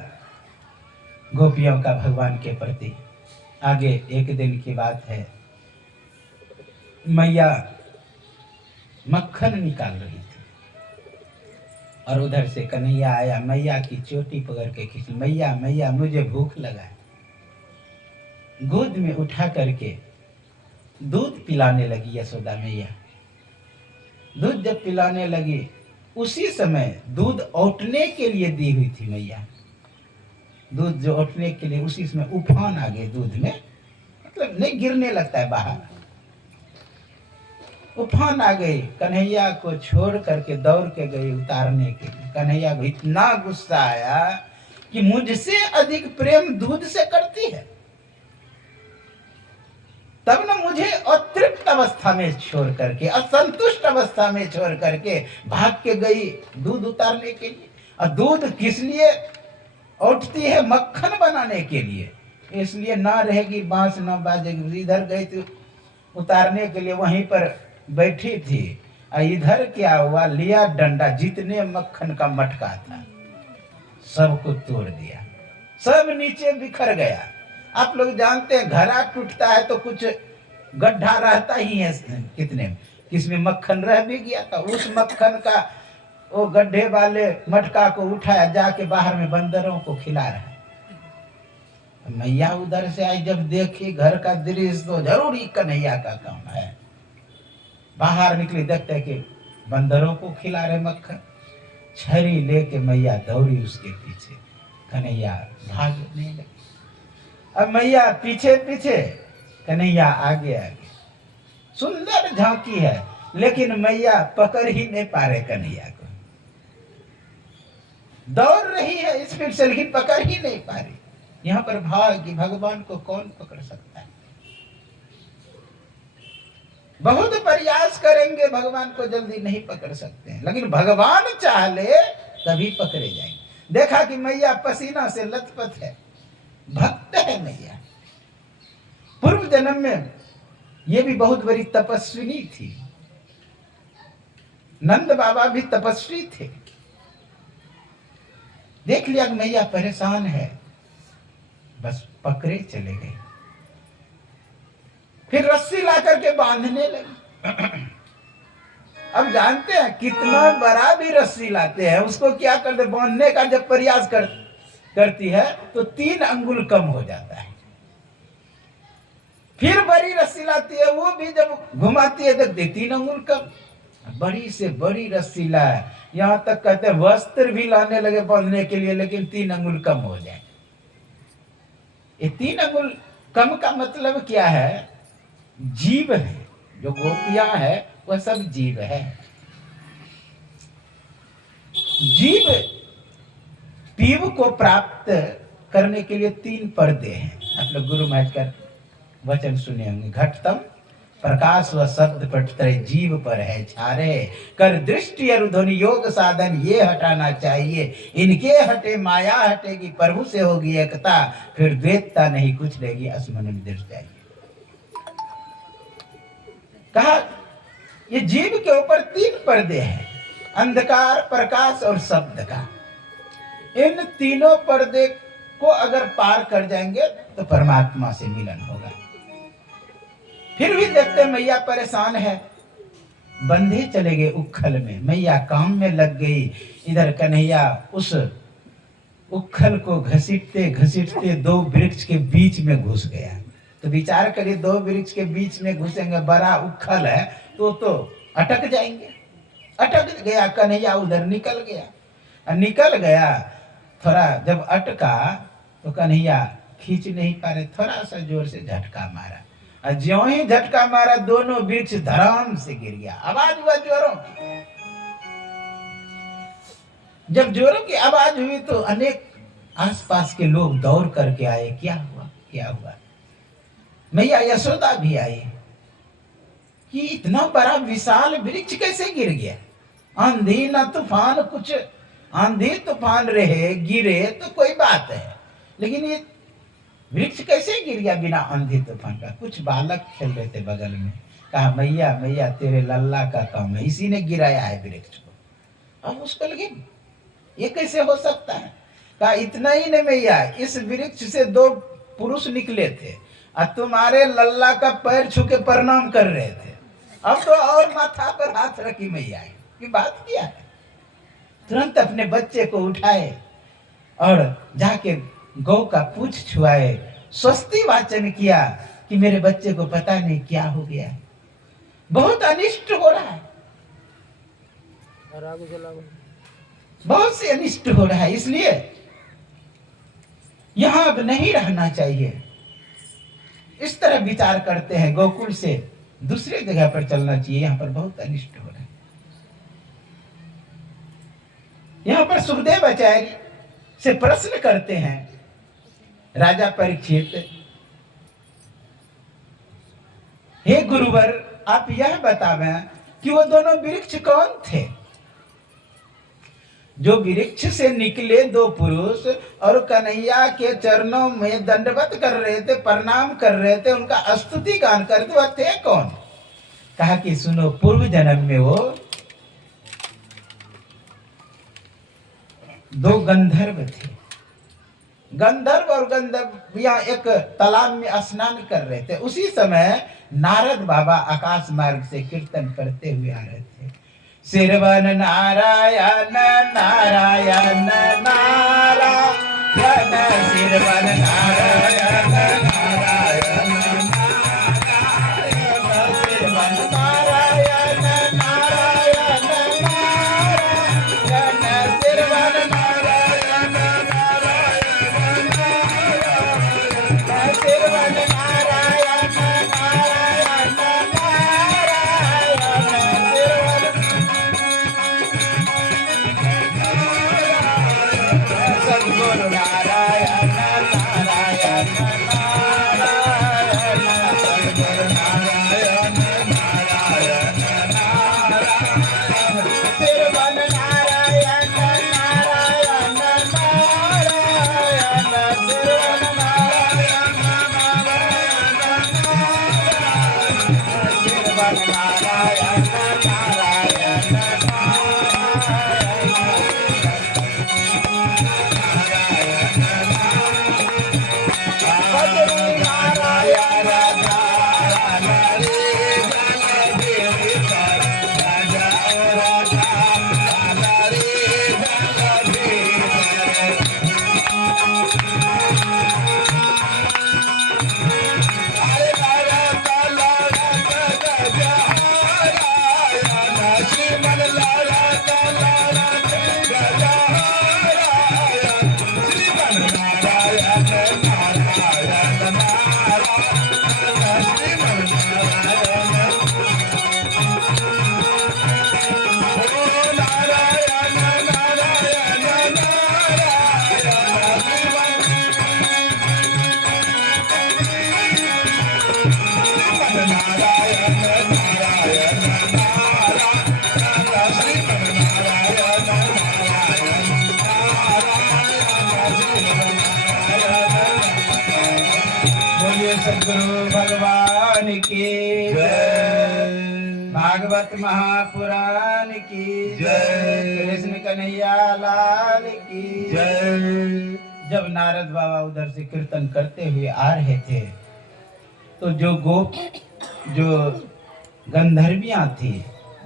गोपियों का भगवान के प्रति। आगे एक दिन की बात है, मैया मक्खन निकाल रही थी और उधर से कन्हैया आया, मैया की चोटी पकड़ के खींच, मैया मैया मुझे भूख लगा है। गोद में उठा करके दूध पिलाने लगी यशोदा मैया। दूध जब पिलाने लगी, उसी समय दूध औटने के लिए दी हुई थी मैया। दूध जो औटने के लिए, उसी समय उफान आ गए दूध में, मतलब नहीं गिरने लगता है बाहर, उफान आ गई। कन्हैया को छोड़ करके दौड़ के गई उतारने के लिए। कन्हैया को इतना गुस्सा आया कि मुझसे अधिक प्रेम दूध से करती है, तब न मुझे अतृप्त अवस्था में छोड़ करके, असंतुष्ट अवस्था में छोड़ करके भाग के गई दूध उतारने के लिए। और दूध किस लिए उठती है? मक्खन बनाने के लिए। इसलिए ना रहेगी बांस ना बाजेगी। इधर गई थी उतारने के लिए, वहीं पर बैठी थी, और इधर क्या हुआ, लिया डंडा, जितने मक्खन का मटका था सबको तोड़ दिया, सब नीचे बिखर गया। आप लोग जानते हैं घड़ा टूटता है तो कुछ गड्ढा रहता ही है, कितने किसमें मक्खन रह भी गया था। उस मक्खन का वो गड्ढे वाले मटका को उठाया, जाके बाहर में बंदरों को खिला रहा है। मैया उधर से आई, जब देखी घर का दृश्य तो जरूरी कन्हैया का काम है। बाहर निकली, देखते कि बंदरों को खिला रहे मक्खन। छरी लेके मैया दौड़ी उसके पीछे, कन्हैया भागने लगी। अब मैया पीछे पीछे, कन्हैया आगे आगे। सुंदर झांकी है, लेकिन मैया पकड़ ही नहीं पा रहे कन्हैया को। दौड़ रही है स्पीड से, लेकिन पकड़ ही नहीं पा रही। यहाँ पर भाव कि भगवान को कौन पकड़ सकता है? बहुत प्रयास करेंगे, भगवान को जल्दी नहीं पकड़ सकते हैं, लेकिन भगवान चाह ले तभी पकड़े जाएंगे। देखा कि मैया पसीना से लथपथ है, भक्त है मैया। पूर्व जन्म में ये भी बहुत बड़ी तपस्विनी थी। नंद बाबा भी तपस्वी थे। देख लिया कि मैया परेशान है, बस पकड़े चले गए। फिर रस्सी ला करके बांधने लगी। अब जानते हैं कितना बड़ा भी रस्सी लाते हैं, उसको क्या करते, बांधने का जब प्रयास करती है तो 3 अंगुल कम हो जाता है। फिर बड़ी रस्सी लाती है, वो भी जब घुमाती है तो 3 अंगुल कम। बड़ी से बड़ी रस्सी लाए, यहाँ तक कहते हैं वस्त्र भी लाने लगे बांधने के लिए, लेकिन 3 अंगुल कम हो जाए। ये 3 अंगुल कम का मतलब क्या है? जीव है, जो गोपियां है वह सब जीव है। जीव पीव को प्राप्त करने के लिए 3 पर्दे हैं। आप लोग गुरु महाराज का वचन सुने होंगे, घटतम प्रकाश व शब्द पटतरे जीव पर है छारे, कर दृष्टि अरुध्वनि योग साधन ये हटाना चाहिए, इनके हटे माया हटेगी, प्रभु से होगी एकता, फिर द्वैतता नहीं कुछ रहेगी, असमन निर्दय चाहिए। कहा ये जीव के ऊपर 3 पर्दे हैं, अंधकार, प्रकाश और शब्द का। इन तीनों पर्दे को अगर पार कर जाएंगे तो परमात्मा से मिलन होगा। फिर भी देखते मैया परेशान है, बंधे चले गए उखल में। मैया काम में लग गई, इधर कन्हैया उस उखल को घसीटते घसीटते 2 वृक्ष के बीच में घुस गया। तो विचार करिए, 2 वृक्ष के बीच में घुसेंगे, बड़ा उखल है तो अटक जाएंगे। अटक गया कन्हैया, उधर निकल गया। निकल गया, थोड़ा जब अटका तो कन्हैया खींच नहीं पा रहे, थोड़ा सा जोर से झटका मारा और ज्यों ही झटका मारा दोनों वृक्ष धड़ाम से गिर गया। आवाज हुआ जोरों की। जब जोरों की आवाज हुई तो अनेक आसपास के लोग दौड़ करके आए। क्या हुआ क्या हुआ? मैया यशोदा भी आई कि इतना बड़ा विशाल वृक्ष कैसे गिर गया? आंधी न तूफान, कुछ आंधी तूफान रहे गिरे तो कोई बात है, लेकिन ये वृक्ष कैसे गिर गया बिना आंधी तूफान का? कुछ बालक खेल रहे थे बगल में। कहा मैया मैया तेरे लल्ला का काम है, इसी ने गिराया है वृक्ष को। अब उसको लगे ये कैसे हो सकता है? कहा इतना ही नहीं मैया, इस वृक्ष से दो पुरुष निकले थे और तुम्हारे लल्ला का पैर छू के प्रणाम कर रहे थे। अब तो और माथा पर हाथ रखी मैया की बात किया है। तुरंत अपने बच्चे को उठाए और जाके गौ का पूंछ छुआए, स्वस्ति वाचन किया कि मेरे बच्चे को पता नहीं क्या हो गया है, बहुत अनिष्ट हो रहा है, बहुत से अनिष्ट हो रहा है, इसलिए यहां अब नहीं रहना चाहिए। इस तरह विचार करते हैं, गोकुल से दूसरे जगह पर चलना चाहिए, यहां पर बहुत अनिष्ट हो रहा है। यहां पर सुखदेव आचार्य से प्रश्न करते हैं राजा परीक्षित, हे गुरुवर आप यह बतावें कि वो दोनों वृक्ष कौन थे? जो वृक्ष से निकले दो पुरुष और कन्हैया के चरणों में दंडवत कर रहे थे, प्रणाम कर रहे थे, उनका स्तुति गान करते, वह थे कौन? कहा कि सुनो, पूर्व जन्म में वो दो गंधर्व थे। गंधर्व और गंधर्वियां एक तालाब में स्नान कर रहे थे। उसी समय नारद बाबा आकाश मार्ग से कीर्तन करते हुए आ रहे थे। सिरवन नारायण नारायण नारायण, सिरवन नारायण नारायण नारायण, सिरवन नारायण नारायण नारायण, सिरवन नारायण नारायण नारायण, सिरवन नारायण नारायण नारायण, सद्गुरु नारायण नारायण नारायण, सद्गुरु नारायण नारायण नारायण, सिरवन नारायण नारायण नारायण, सिरवन नारायण नारायण नारायण, सिरवन नारायण नारायण सद्गुरु भगवान की जय, भागवत महापुराण की जय, कृष्ण कन्हैया लाल की जय। जब नारद बाबा उधर से कीर्तन करते हुए आ रहे थे तो जो गंधर्वियां थी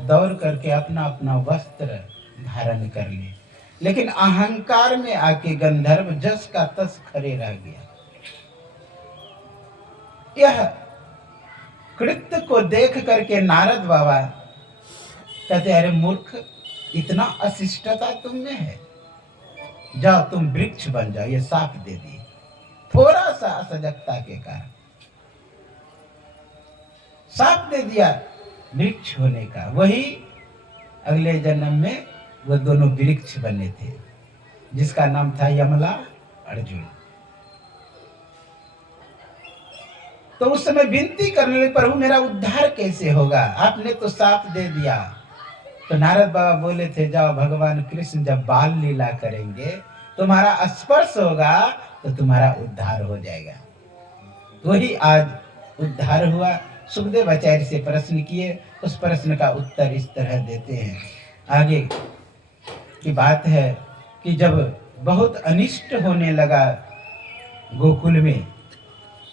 दौड़ करके अपना अपना वस्त्र धारण कर लिए, लेकिन अहंकार में आके गंधर्व जस का तस खड़े रह गया। यह कृत्य को देख करके नारद बाबा कहते, अरे मूर्ख, इतना अशिष्टता तुम में है, जाओ तुम वृक्ष बन जाओ। ये साफ दे दिए थोड़ा सा असजगता के कारण। साथ दे दिया वृक्ष होने का। वही अगले जन्म में वो दोनों वृक्ष बने थे, जिसका नाम था यमला अर्जुन। तो उस समय विनती करने लगे, प्रभु मेरा उद्धार कैसे होगा, आपने तो साथ दे दिया। तो नारद बाबा बोले थे, जाओ भगवान कृष्ण जब बाल लीला करेंगे, तुम्हारा स्पर्श होगा तो तुम्हारा उद्धार हो जाएगा। वही आज उद्धार हुआ। सुखदेव आचार्य से प्रश्न किए, उस प्रश्न का उत्तर इस तरह देते हैं। आगे की बात है कि जब बहुत अनिष्ट होने लगा गोकुल में,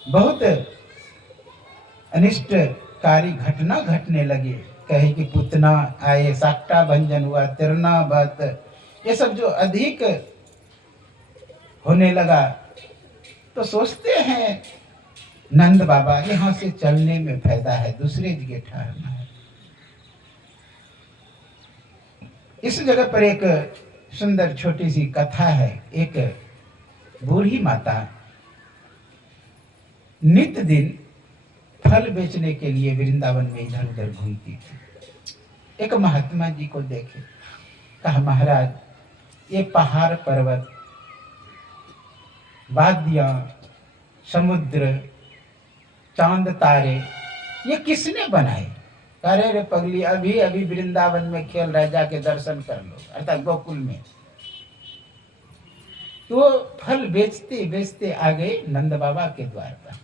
बहुत अनिष्टकारी घटना घटने लगी, कहे कि पुतना आए, साक्टा भंजन हुआ, तिरनावत, ये सब जो अधिक होने लगा, तो सोचते हैं नंद बाबा यहाँ से चलने में फायदा है, दूसरे जगह ठहरना है। इस जगह पर एक सुंदर छोटी सी कथा है। एक बूढ़ी माता नित्य दिन फल बेचने के लिए वृंदावन में इधर उधर घूमती थी। एक महात्मा जी को देखे, कहा महाराज ये पहाड़ पर्वत, वादियां, समुद्र, चांद तारे, ये किसने बनाए? अरे रे पगली, अभी अभी वृंदावन में खेल रहे, जाके दर्शन कर लो, अर्थात गोकुल में। तो फल बेचते बेचते आ गए नंद बाबा के द्वार पर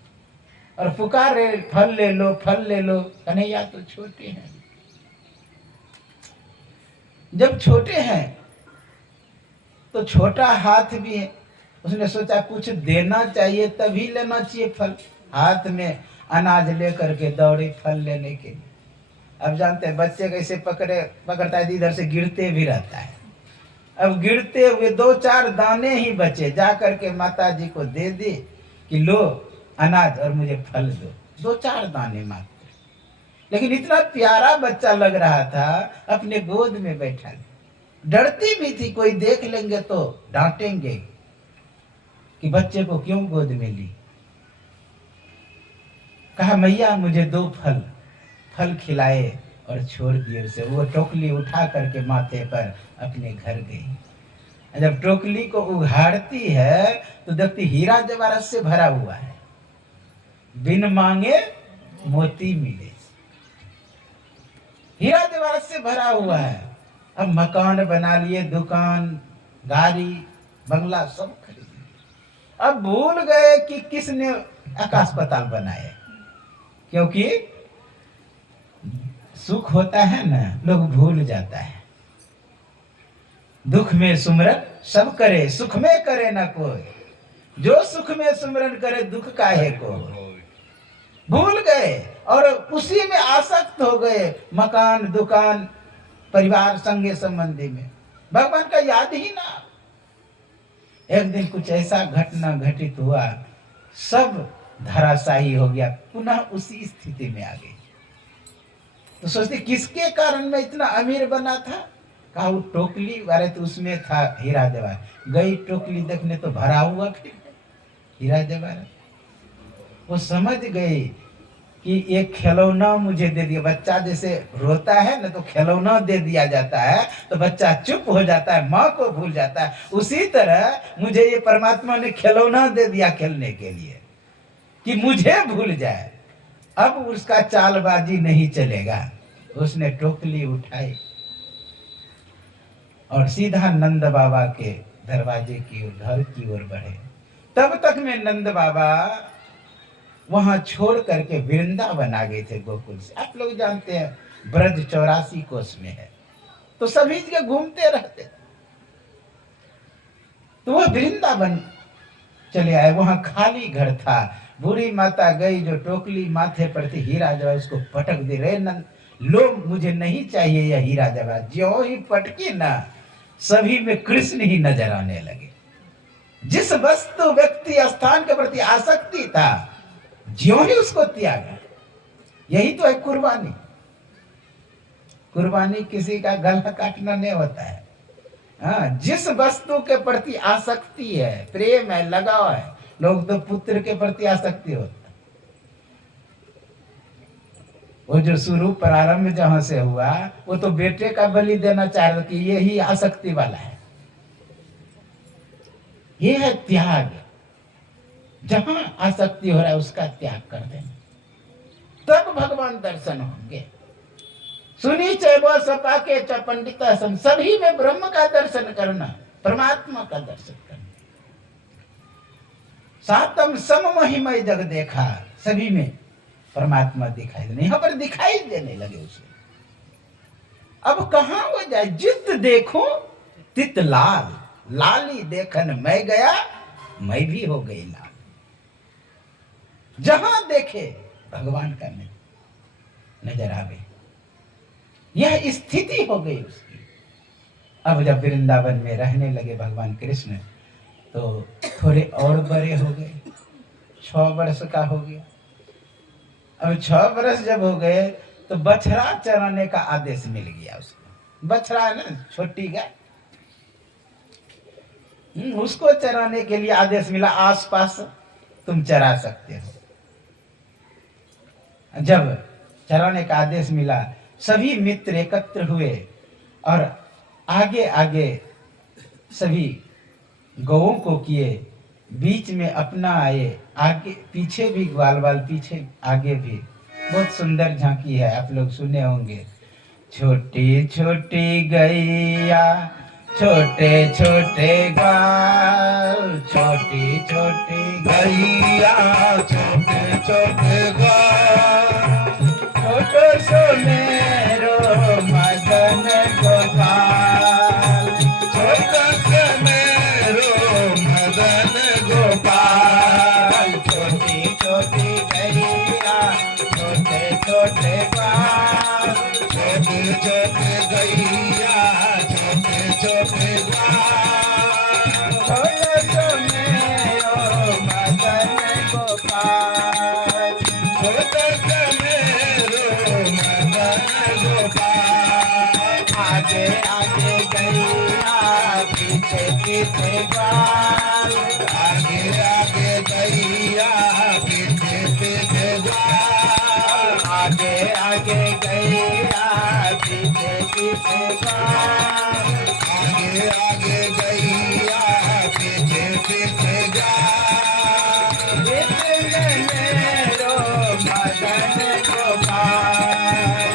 और पुकार रहे, फल ले लो, फल ले लो। कन्हैया तो छोटे हैं। जब छोटे हैं तो छोटा हाथ भी है, उसने सोचा कुछ देना चाहिए, तभी लेना चाहिए फल। हाथ में अनाज लेकर के दौड़े फल लेने के लिए। अब जानते हैं बच्चे कैसे पकड़ता है, इधर से गिरते भी रहता है। अब गिरते हुए 2-4 दाने ही बचे, जा करके माता जी को दे दी कि लो अनाज और मुझे फल दो। 2-4 दाने मात्र, लेकिन इतना प्यारा बच्चा लग रहा था, अपने गोद में बैठा। डरती भी थी, कोई देख लेंगे तो डांटेंगे कि बच्चे को क्यों गोद में ली। कहा मैया मुझे 2 फल खिलाए और छोड़ दिए उसे। वो टोकली उठा करके माथे पर अपने घर गई। जब टोकली को उघाड़ती है तो देखती हीरा जवाहरात से भरा हुआ है, बिन मांगे मोती मिले, हीरा जवाहरात से भरा हुआ है। अब मकान बना लिए, दुकान, गाड़ी, बंगला सब खरीद लिए। अब भूल गए कि किसने आकाश पाताल बनाए, क्योंकि सुख होता है ना, लोग भूल जाता है। दुख में सुमरन सब करे, सुख में करे ना कोई। जो सुख में सुमरन करे, दुख काहे को। भूल गए और उसी में आसक्त हो गए, मकान, दुकान, परिवार, संगे संबंधी में। भगवान का याद ही ना। एक दिन कुछ ऐसा घटना घटित हुआ, सब धराशायी हो गया, पुनः उसी स्थिति में आ गई। तो सोचते किसके कारण मैं इतना अमीर बना था? कहा वो टोकली वाले, तो उसमें था हीरा जवाहरात। गई टोकली देखने तो भरा हुआ फिर हीरा जवाहरात। वो समझ गई कि एक खिलौना मुझे दे दिया। बच्चा जैसे रोता है ना, तो खिलौना दे दिया जाता है तो बच्चा चुप हो जाता है, माँ को भूल जाता है। उसी तरह मुझे ये परमात्मा ने खिलौना दे दिया खेलने के लिए कि मुझे भूल जाए। अब उसका चालबाजी नहीं चलेगा। उसने टोकली उठाई और सीधा नंद बाबा के दरवाजे की ओर, घर की ओर बढ़े। तब तक में नंद बाबा वहां छोड़ करके वृंदावन आ गए थे गोकुल से। आप लोग जानते हैं ब्रज 84 कोस में है, तो सभी जगह घूमते रहते। तो वह वृंदावन चले आए। वहां खाली घर था। बूढ़ी माता गई, जो टोकली माथे पर थी हीरा जवाहरात, उसको पटक दे रहे नंद, लो मुझे नहीं चाहिए यह हीरा जवाहरात। ज्यों ही पटकी ना, सभी में कृष्ण ही नजर आने लगे। जिस वस्तु, व्यक्ति, स्थान के प्रति आसक्ति था, ज्यों ही उसको त्यागा। यही तो है कुर्बानी। कुर्बानी किसी का गला काटना नहीं होता है। हाँ, जिस वस्तु के प्रति आसक्ति है, प्रेम है, लगाव है, लोग तो पुत्र के प्रति आसक्ति होता। वो जो शुरू प्रारंभ जहां से हुआ वो तो बेटे का बलि देना चाह रहा कि यही आसक्ति वाला है। ये है त्याग। जहां आसक्ति हो रहा है उसका त्याग कर देना, तब भगवान दर्शन होंगे। सुनी चैव सपा के च पंडिता सम, सभी में ब्रह्म का दर्शन करना, परमात्मा का दर्शन करना। सातम सम महिमय जग देखा, सभी में परमात्मा दिखाई देने, यहां पर दिखाई देने लगे उसे। अब कहां वो जाए, जित देखो तित लाल, लाली देखन मैं गया, मैं भी हो गई लाल। जहां देखे भगवान का नजर आवे, यह स्थिति हो गई उसकी। अब जब वृंदावन में रहने लगे भगवान कृष्ण, तो थोड़े और बड़े हो गए, 6 वर्ष का हो गया। अब 6 वर्ष जब हो गए तो बछड़ा चराने का आदेश मिल गया उसको। बछड़ा है ना, छोटी गाय, उसको चराने के लिए आदेश मिला, आसपास तुम चरा सकते हो। जब चराने का आदेश मिला, सभी मित्र एकत्र हुए और आगे आगे सभी गौओं को किए, बीच में अपना आए, आगे पीछे भी ग्वाल वाल, पीछे आगे भी। बहुत सुंदर झांकी है, आप लोग सुने होंगे। छोटी छोटी गैया, छोटे छोटे ग्वाल, छोटी छोटी गैया छोटे छोटे ग्वाल, छोटो सोनेरो मदन गोपाल, छोटा से मेरो मदन गोपाल। छोटी छोटी गैया, छोटे छोटे ग्वाल, छोटे छोटे गैया छोटे छोटे ग्वाल, छोटो सोनेरो मदन गोपाल, छोटा से मेरो मदन गोपाल। आगे आगे गैया, पीछे पीछे ग्वाल, आगे आगे गैया पीछे पीछे ग्वाल, आगे आगे गैया, पीछे पीछे ग्वाल, आगे आगे गैया पीछे पीछे ग्वाल। मेरो मदन गोपाल,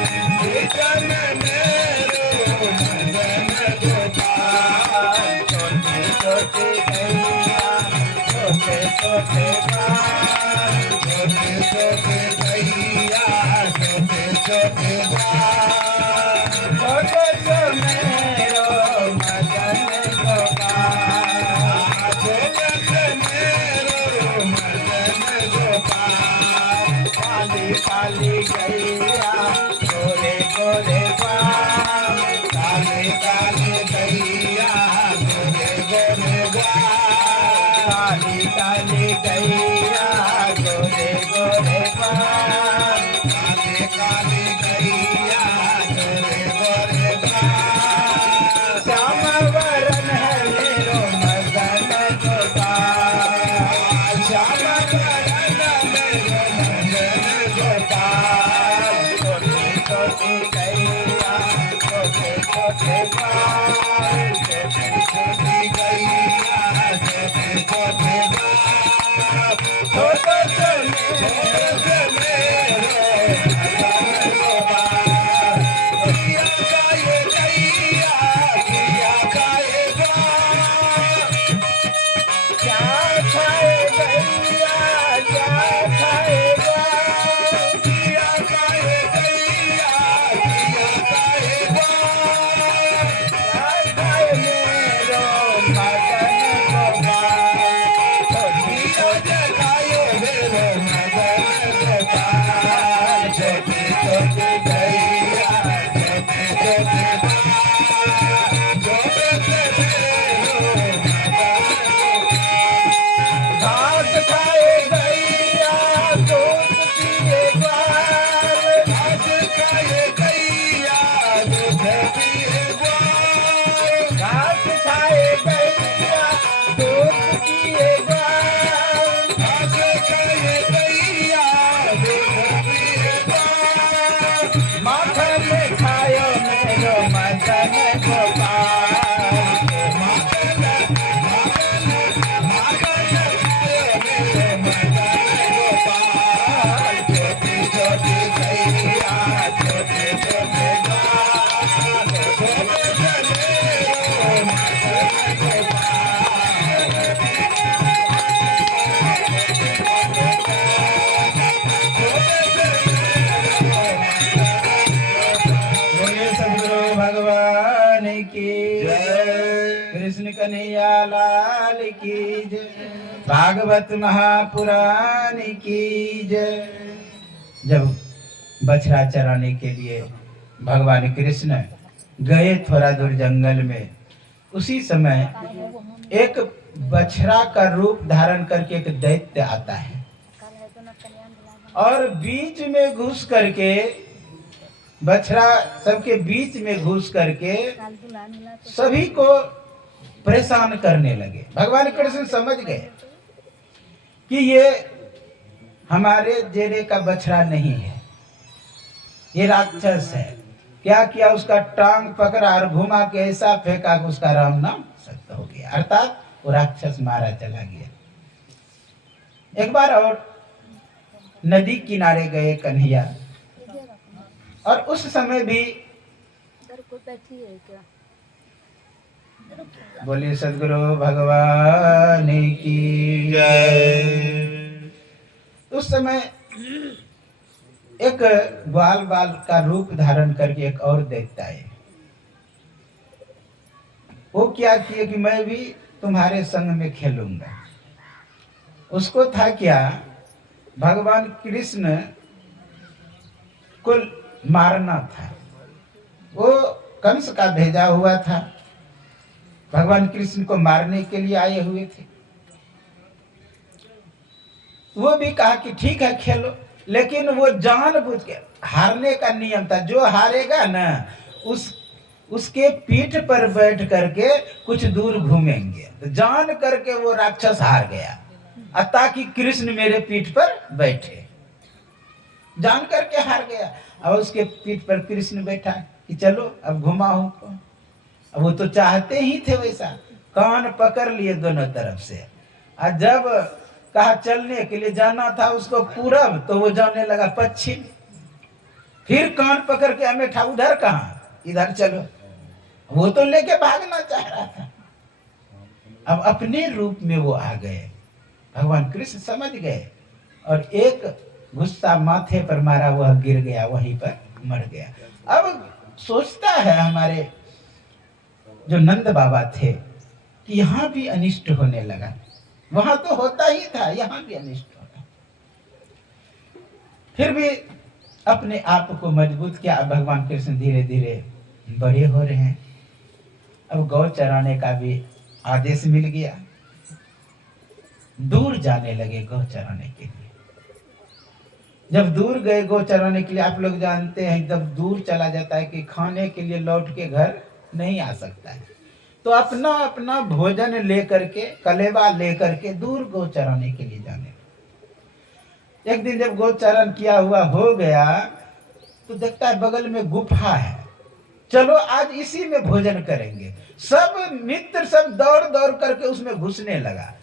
इतन मेरो मदन गोपाल, छोटी छोटी गैया, छोटे छोटे ग्वाल, छोटे छोटे गैया छोटे छोटे ग्वाल। छोटे सो मेरो मदन गोपाल, छोटे मेरो मदन गोपाल, काली काली गैया, गोरे गोरे ग्वाल, काले काले गैया गोरे गोरे ग्वाल, काली काली गैया, गोरे गोरे ग्वाल, काले काले गैया गोरे गोरे ग्वाल। श्याम वरण है मेरो मदन गोपाल, श्याम वरण मेरो मदन गोपाल, छोटी छोटी गैया, छोटे छोटे ग्वाल, छोटी छोटी गैया छोटे छोटे ग्वाल। छोटे से छोटे से मेरो मदन गोपाल, किया खाए गैया किया खाए ग्वाल, क्या खाए गैया, क्या खाएगा, किया कन्हैया लाल की जय, भागवत महापुराण की जय। जब बछड़ा चराने के लिए भगवान कृष्ण गए थोड़ा दूर जंगल में, उसी समय एक बछड़ा का रूप धारण करके एक दैत्य आता है और बीच में घुस करके, बछड़ा सबके बीच में घुस करके सभी को परेशान करने लगे। भगवान कृष्ण समझ गए कि ये हमारे जेरे का बछड़ा नहीं है, ये राक्षस है। क्या किया, उसका टांग पकड़ा और घुमा के ऐसा फेंका कि उसका राम नाम सत्य हो गया, अर्थात वो राक्षस मारा चला गया। एक बार और नदी किनारे गए कन्हैया, और उस समय भी बोलिए सदगुरु भगवान की जय। उस समय एक ग्वाल बाल का रूप धारण करके एक और दैत्य आए। वो क्या किए कि मैं भी तुम्हारे संग में खेलूंगा। उसको था क्या, भगवान कृष्ण को मारना था। वो कंस का भेजा हुआ था, भगवान कृष्ण को मारने के लिए आए हुए थे। वो भी कहा कि ठीक है खेलो, लेकिन वो जानबूझ के, हारने का नियम था, जो हारेगा ना उसके पीठ पर बैठ करके कुछ दूर घूमेंगे। तो जान करके वो राक्षस हार गया, ताकि कृष्ण मेरे पीठ पर बैठे, जान करके हार गया। अब उसके पीठ पर कृष्ण बैठा कि चलो अब घुमाऊं। अब वो तो चाहते ही थे वैसा, कान पकड़ लिए दोनों तरफ से। और जब कहा चलने के लिए जाना था उसको पूरब, तो वो जाने लगा पश्चिम। फिर कान पकड़ के अमेठा, उधर कहाँ, इधर चलो। वो तो लेके भागना चाह रहा था। अब अपने रूप में वो आ गए। भगवान कृष्ण समझ गए और एक गुस्सा माथे पर मारा, वह गिर गया, वहीं पर मर गया। अब सोचता है हमारे जो नंद बाबा थे कि यहाँ भी अनिष्ट होने लगा। वहां तो होता ही था, यहाँ भी अनिष्ट होता। फिर भी अपने आप को मजबूत किया। भगवान कृष्ण धीरे धीरे बड़े हो रहे हैं। अब गौ चराने का भी आदेश मिल गया, दूर जाने लगे गौ चराने के लिए। जब दूर गए गौ चराने के लिए, आप लोग जानते हैं जब दूर चला जाता है कि खाने के लिए लौट के घर नहीं आ सकता है, तो अपना अपना भोजन लेकर के, कलेवा लेकर के दूर गौ चराने के लिए जाने। एक दिन जब गौ चरण किया हुआ हो गया तो देखता है बगल में गुफा है, चलो आज इसी में भोजन करेंगे। सब मित्र सब दौड़ दौड़ करके उसमें घुसने लगा।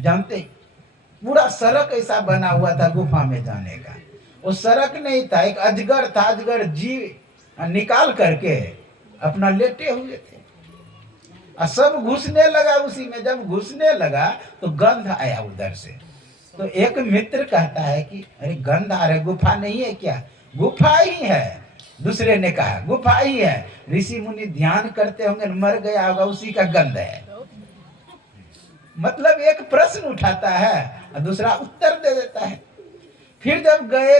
जानते पूरा सड़क ऐसा बना हुआ था गुफा में जाने का। वो सड़क नहीं था, एक अजगर था, अजगर जी निकाल करके अपना लेटे हुए थे और सब घुसने लगा उसी में। जब घुसने लगा तो गंध आया उधर से। तो एक मित्र कहता है कि अरे गंध आ रहा है, गुफा नहीं है क्या? गुफा ही है। दूसरे ने कहा गुफा ही है, ऋषि मुनि ध्यान करते होंगे, मर गया होगा, उसी का गंध है। मतलब एक प्रश्न उठाता है और दूसरा उत्तर दे देता है। फिर जब गए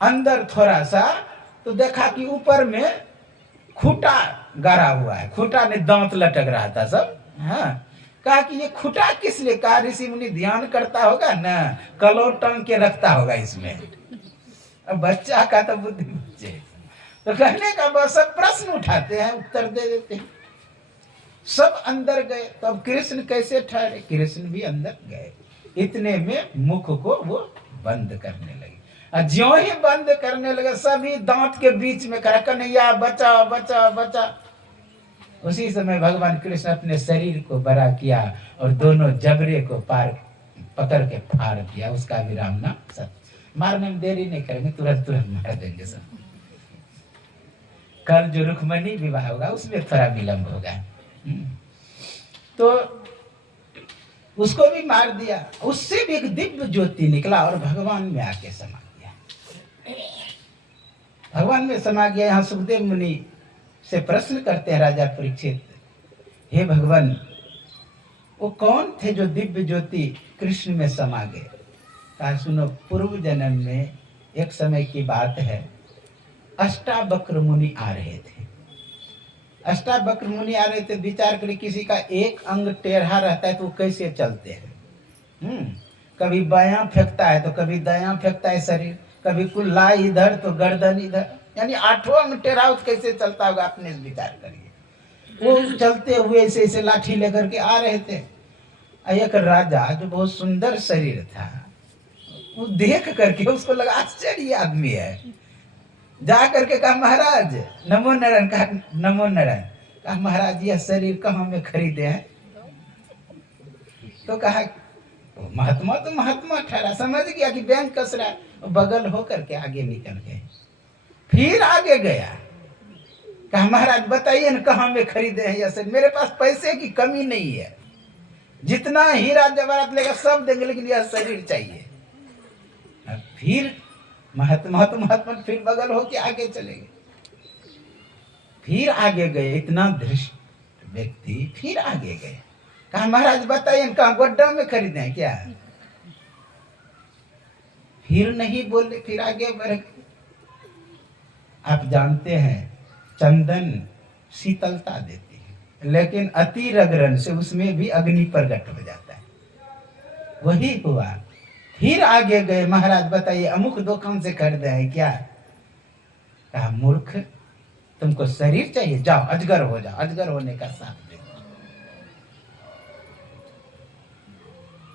अंदर थोड़ा सा तो देखा कि ऊपर में खूंटा गाड़ा हुआ है, खूंटा में दांत लटक रहा था सब। हाँ, कहा कि ये खूंटा किस लिए? कहा ऋषि मुनि ध्यान करता होगा ना, कलौट टांग के रखता होगा इसमें। अब बच्चा का तो बुद्धि बच्चे, तो कहने का बस सब प्रश्न उठाते हैं, उत्तर दे देते हैं। सब अंदर गए तो अब कृष्ण कैसे ठहरे? कृष्ण भी अंदर गए। इतने में मुख को वो बंद करने लगे। और ज्यों ही बंद करने लगे सभी दांत के बीच में खड़ा, कन्हैया बचा बचा बचा। उसी समय भगवान कृष्ण अपने शरीर को बड़ा किया और दोनों जबरे को पार पकड़ के फाड़ दिया। उसका भी राम नाम सत्य। मारने में देरी नहीं करेंगे, तुरंत तुरंत मार देंगे सब। कल जो रुक्मणी विवाह होगा उसमें थोड़ा विलंब होगा। तो उसको भी मार दिया। उससे भी एक दिव्य ज्योति निकला और भगवान में आके समा गया। भगवान में समा गया। यहाँ सुखदेव मुनि से प्रश्न करते हैं राजा परीक्षित हे भगवान, वो कौन थे जो दिव्य ज्योति कृष्ण में समा गए? कहा सुनो, पूर्व जन्म में एक समय की बात है, अष्टावक्र मुनि आ रहे थे। अष्टावक्र मुनि आ रहे थे, विचार करें किसी का एक अंग टेढ़ा रहता है तो वो कैसे चलते हैं? कभी बायां फेंकता है तो कभी दायां फेंकता है शरीर, कभी कुल्ला इधर तो गर्दन इधर, यानी आठों अंग टेढ़ा हो कैसे चलता होगा, आपने विचार करिए। वो चलते हुए ऐसे ऐसे लाठी लेकर के आ रहे थे। एक राजा जो बहुत सुंदर शरीर था, वो देख करके उसको लगा आश्चर्य आदमी है। जा करके कहा महाराज नमो नारायण, कहा नमो नारायण। कहा महाराज यह शरीर कहाँ में खरीदे हैं? तो कहा महात्मा तो महात्मा ठहरा, समझ गया कि बैंक कस रहा है, बगल होकर के आगे निकल गए। फिर आगे गया, कहा महाराज बताइए न कहाँ में खरीदे हैं यह शरीर? मेरे पास पैसे की कमी नहीं है, जितना हीरा जवाहरात लेगा सब देंगे, लेकिन यह शरीर चाहिए। फिर महात्मा तो महात्मा फिर बगल होके आगे चले गए। फिर आगे गए, इतना धृष्ट व्यक्ति फिर आगे गए। कहा महाराज बताइए कहा गोड्डा में खरीदे हैं क्या? फिर नहीं बोले, फिर आगे बढ़े। आप जानते हैं चंदन शीतलता देती है, लेकिन अति रगड़न से उसमें भी अग्नि प्रकट हो जाता है। वही हुआ। फिर आगे गए, महाराज बताइए अमुक दुकान से खरीदे हैं क्या? कहा मूर्ख, तुमको शरीर चाहिए, जाओ अजगर हो जाओ, अजगर होने का साथ दे।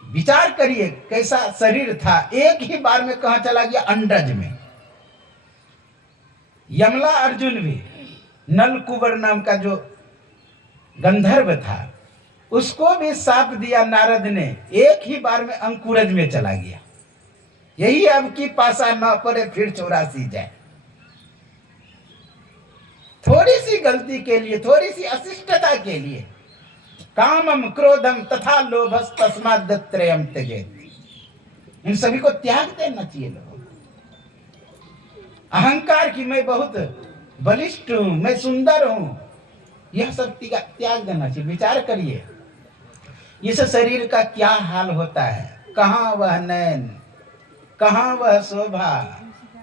विचार करिए कैसा शरीर था, एक ही बार में कहां चला गया? अंडज में। यमला अर्जुन भी, नलकुबर नाम का जो गंधर्व था, उसको भी साप दिया नारद ने, एक ही बार में अंकुरज में चला गया। यही अब की पासा न पड़े फिर 84 जाए। थोड़ी सी गलती के लिए, थोड़ी सी अशिष्टता के लिए, कामम क्रोधम तथा लोभस तस्मात् त्रयम त्यजेत्, इन सभी को त्याग देना चाहिए। लोगों अहंकार की मैं बहुत बलिष्ठ हूं, मैं सुंदर हूं, यह सब त्याग देना चाहिए। विचार करिए इस शरीर का क्या हाल होता है, कहाँ वह नैन, कहाँ वह शोभा,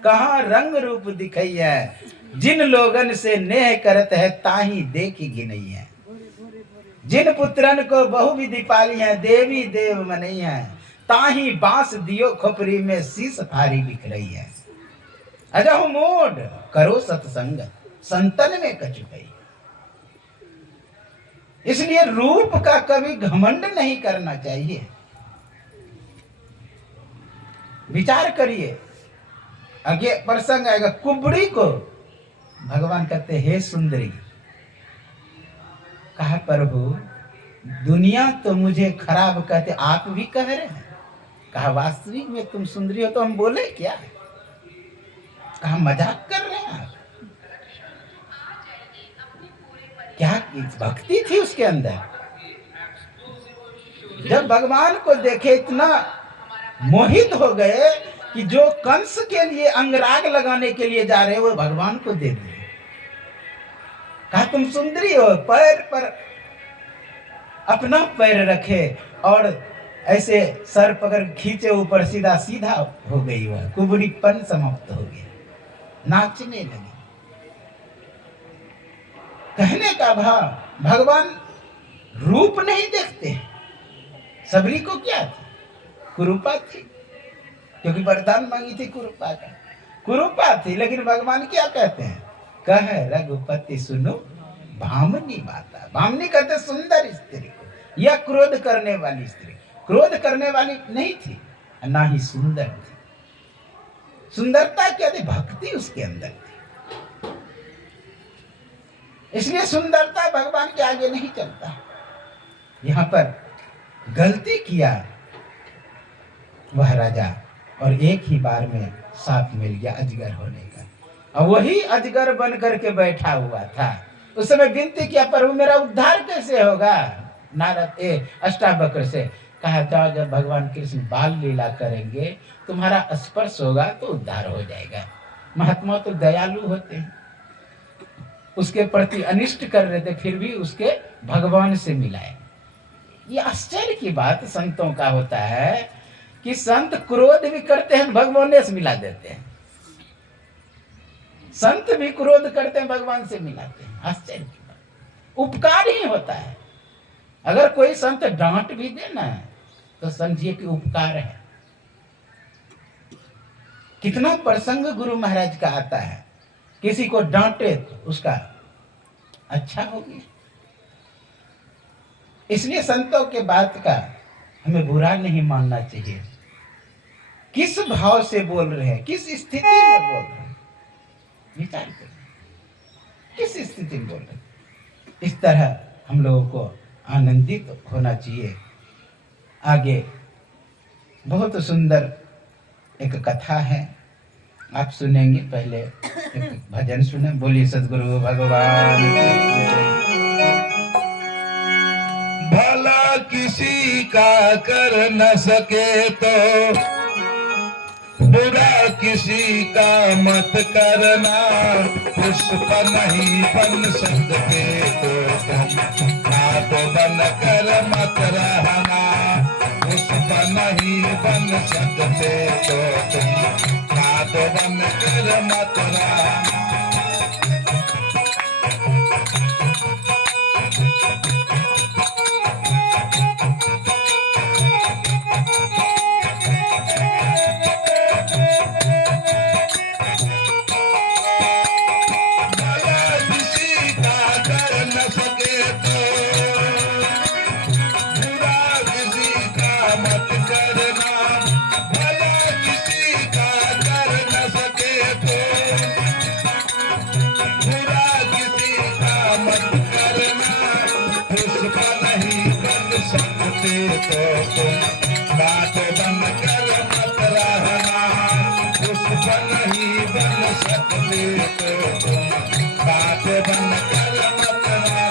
कहाँ रंग रूप दिखई है। जिन लोगन से नेह करत है ताही देखी गिनई है। जिन पुत्रन को बहु विधि पाली है, देवी देव मनई है, ताही बांस दियो खोपरी में शीस फारी बिक रही है। अजहु मोड करो सत्संग, संतन में कछु गई। इसलिए रूप का कभी घमंड नहीं करना चाहिए। विचार करिए, आगे प्रसंग आएगा। कुबड़ी को भगवान कहते हे सुंदरी। कहा प्रभु दुनिया तो मुझे खराब कहते, आप भी कह रहे हैं। कहा वास्तविक में तुम सुंदरी हो तो हम बोले क्या? कहा मजाक कर रहे हैं आप? क्या भक्ति थी उसके अंदर? जब भगवान को देखे इतना मोहित हो गए कि जो कंस के लिए अंगराग लगाने के लिए जा रहे वो भगवान को दे दिए। कहा तुम सुंदरी हो, पैर पर अपना पैर रखे और ऐसे सर पकड़ खींचे ऊपर, सीधा सीधा हो गई, वह कुबड़ीपन समाप्त हो गया, नाचने लगी। कहने का भाव भगवान रूप नहीं देखते। सबरी को क्या थी? कुरूपा थी, क्योंकि वरदान मांगी थी कुरूपा का, कुरूपा थी। लेकिन भगवान क्या कहते हैं? कह रघुपति सुनो भामनी माता। भामनी कहते सुंदर स्त्री को, या क्रोध करने वाली स्त्री। क्रोध करने वाली नहीं थी, ना ही सुंदर थी। सुंदरता क्या थी? भक्ति उसके अंदर थी। इसलिए सुंदरता भगवान के आगे नहीं चलता। यहां पर गलती किया वह राजा, और एक ही बार में साप मिल गया अजगर होने का। और वही अजगर बन करके बैठा हुआ था। उस समय विनती किया प्रभु मेरा उद्धार कैसे होगा? नारद अष्टावक्र से कहा जाओ, जब भगवान कृष्ण बाल लीला करेंगे तुम्हारा स्पर्श होगा तो उद्धार हो जाएगा। महात्मा तो दयालु होते हैं, उसके प्रति अनिष्ट कर रहे थे, फिर भी उसके भगवान से मिलाए। ये आश्चर्य की बात संतों का होता है कि संत क्रोध भी करते हैं, भगवान से मिला देते हैं। संत भी क्रोध करते हैं, भगवान से मिलाते हैं। आश्चर्य की बात, उपकार ही होता है। अगर कोई संत डांट भी दे ना तो समझिए कि उपकार है। कितना प्रसंग गुरु महाराज का आता है, किसी को डांटे तो उसका अच्छा हो गया। इसलिए संतों के बात का हमें बुरा नहीं मानना चाहिए। किस भाव से बोल रहे हैं, किस स्थिति में बोल रहे हैं, विचार करें, किस स्थिति में बोल रहे हैं। इस तरह हम लोगों को आनंदित होना चाहिए। आगे बहुत सुंदर एक कथा है, आप सुनेंगे। पहले एक भजन सुने। बोलिए सद्गुरु भगवान की जय। भला किसी का कर न सके तो बुरा किसी का मत करना। पुष्प नहीं बन सकते तो हाथ बन कर मत रहना। पुष्प नहीं बन सकते तो हाथ बन कर मत रहना। बात बन कर मत रहना। पुष्प नहीं बन सकते तो बात बन कर मत रहना।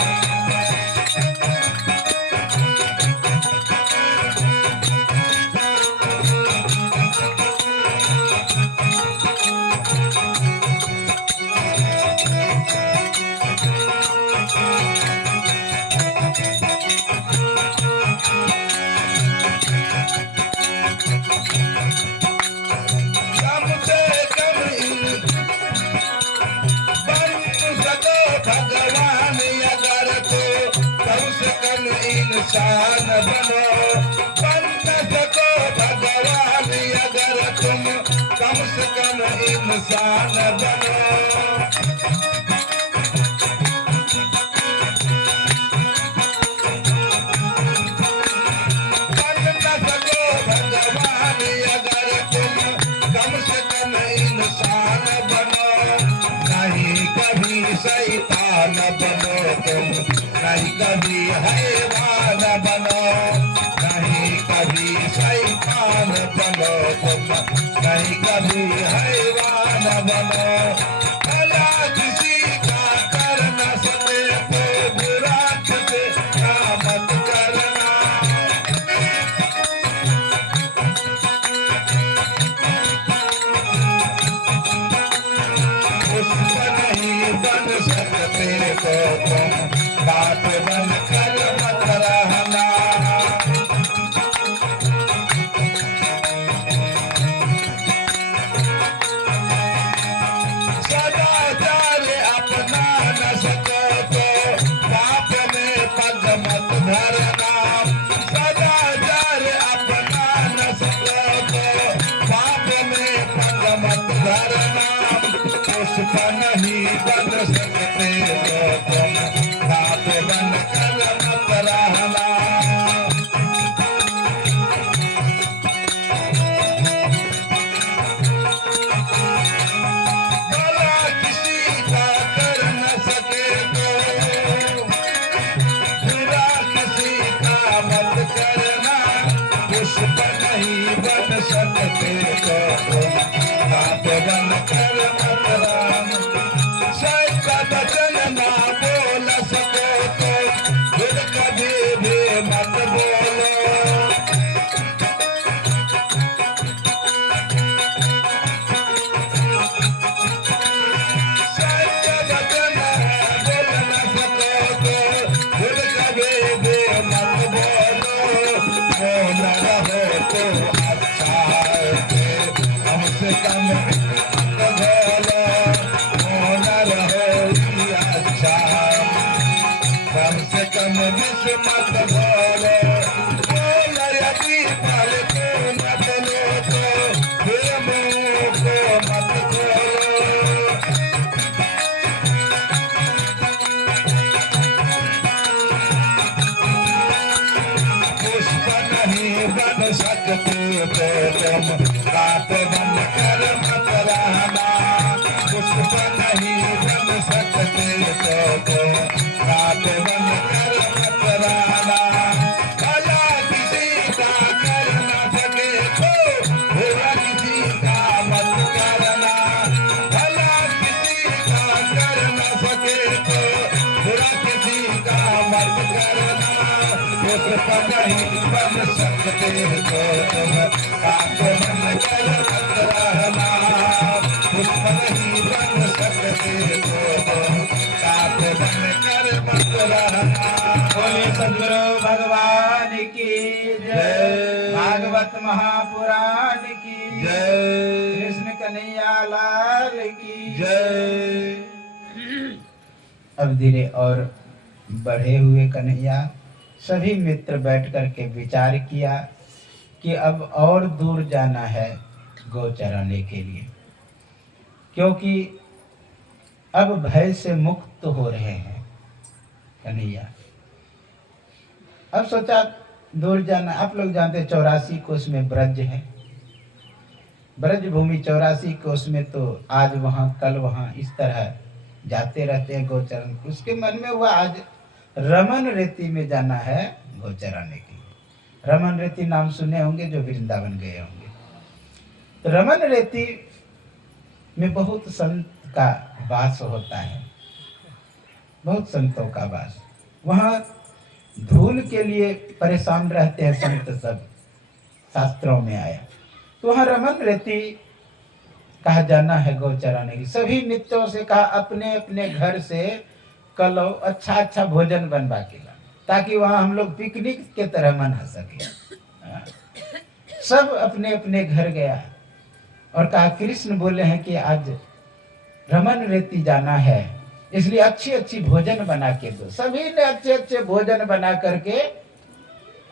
इंसान बनो, बन सको भगवान अगर तुम कम से कम इंसान बनो। बन सको भगवान अगर तुम कम से कम इंसान बनो। नहीं कभी शैतान बनो तुम, नहीं कभी हैवान बनो। नहीं कभी शैतान बनो तुम, नहीं कभी हैवान बनो। भला किसी का कर न सके तो बुरा किसी का मत करना। पुष्प नहीं बन सकते तो तुम बात बन कर मत रहना। सदाचार अपना न सको तो पाप में पग मत धरना। सदाचार अपना न सको तो पाप में पग मत धरना। पुष्प नहीं बन सकते तो तुम बात बन कर मत रहना। भला किसी का कर न सके तो बुरा किसी का मत करना। पुष्प नहीं बन सकते तो बात बन कर मत रहना। सच्चा वचन ना बोल सको तो फिर कभी भी मत बोलो। सच्चा वचन बोल न सको तो फिर मत बोलो, बोल यदि फल को मत लो तो फिर मुंह को मत खोलो। पुष्प नहीं बन सकते तो तुम बात बन कर मत रहना। पुष्प नहीं बन सकते तो तुम बात बन कर मत रहना। भला किसी का कर न सके तो बुरा किसी का मत करना। भला किसी का कर न सके तो बुरा किसी का मत करना। पुष्प नहीं बन सकते तो तुम बात बन कर मत रहना। पुष्प नहीं बन सकते तो तुम बात बन कर मत रहना। बोले सदगुरु भगवान की जय। भागवत महापुराण की जय। कृष्ण कन्हैया लाल की जय। अब धीरे और बढ़े हुए कन्हैया सभी मित्र बैठ करके विचार किया कि अब और दूर जाना है गौ चराने के लिए, क्योंकि अब भय से मुक्त हो रहे हैं कन्हैया। अब सोचा दूर जाना। आप लोग जानते 84 कोस में ब्रज है, ब्रज भूमि 84 कोस में, तो आज वहाँ कल वहाँ इस तरह जाते रहते हैं गोचरण। उसके मन में हुआ आज रमन रेती में जाना है गौ चराने के लिए। रमन रेती नाम सुने होंगे जो वृंदावन गए होंगे। तो रमन रेती में बहुत संत का वास होता है, बहुत संतों का वास। वहाँ धूल के लिए परेशान रहते हैं संत सब, शास्त्रों में आया। तो वहाँ रमन रेती कहा जाना है गौ चराने की। सभी मित्रों से कहा अपने अपने घर से कल अच्छा अच्छा भोजन बनवा के ला, ताकि वहाँ हम लोग पिकनिक के तरह मना सके। सब अपने अपने घर गया और कहा कृष्ण बोले हैं कि आज रमन रेती जाना है, इसलिए अच्छी अच्छी भोजन बना के दो। सभी ने अच्छे अच्छे भोजन बना करके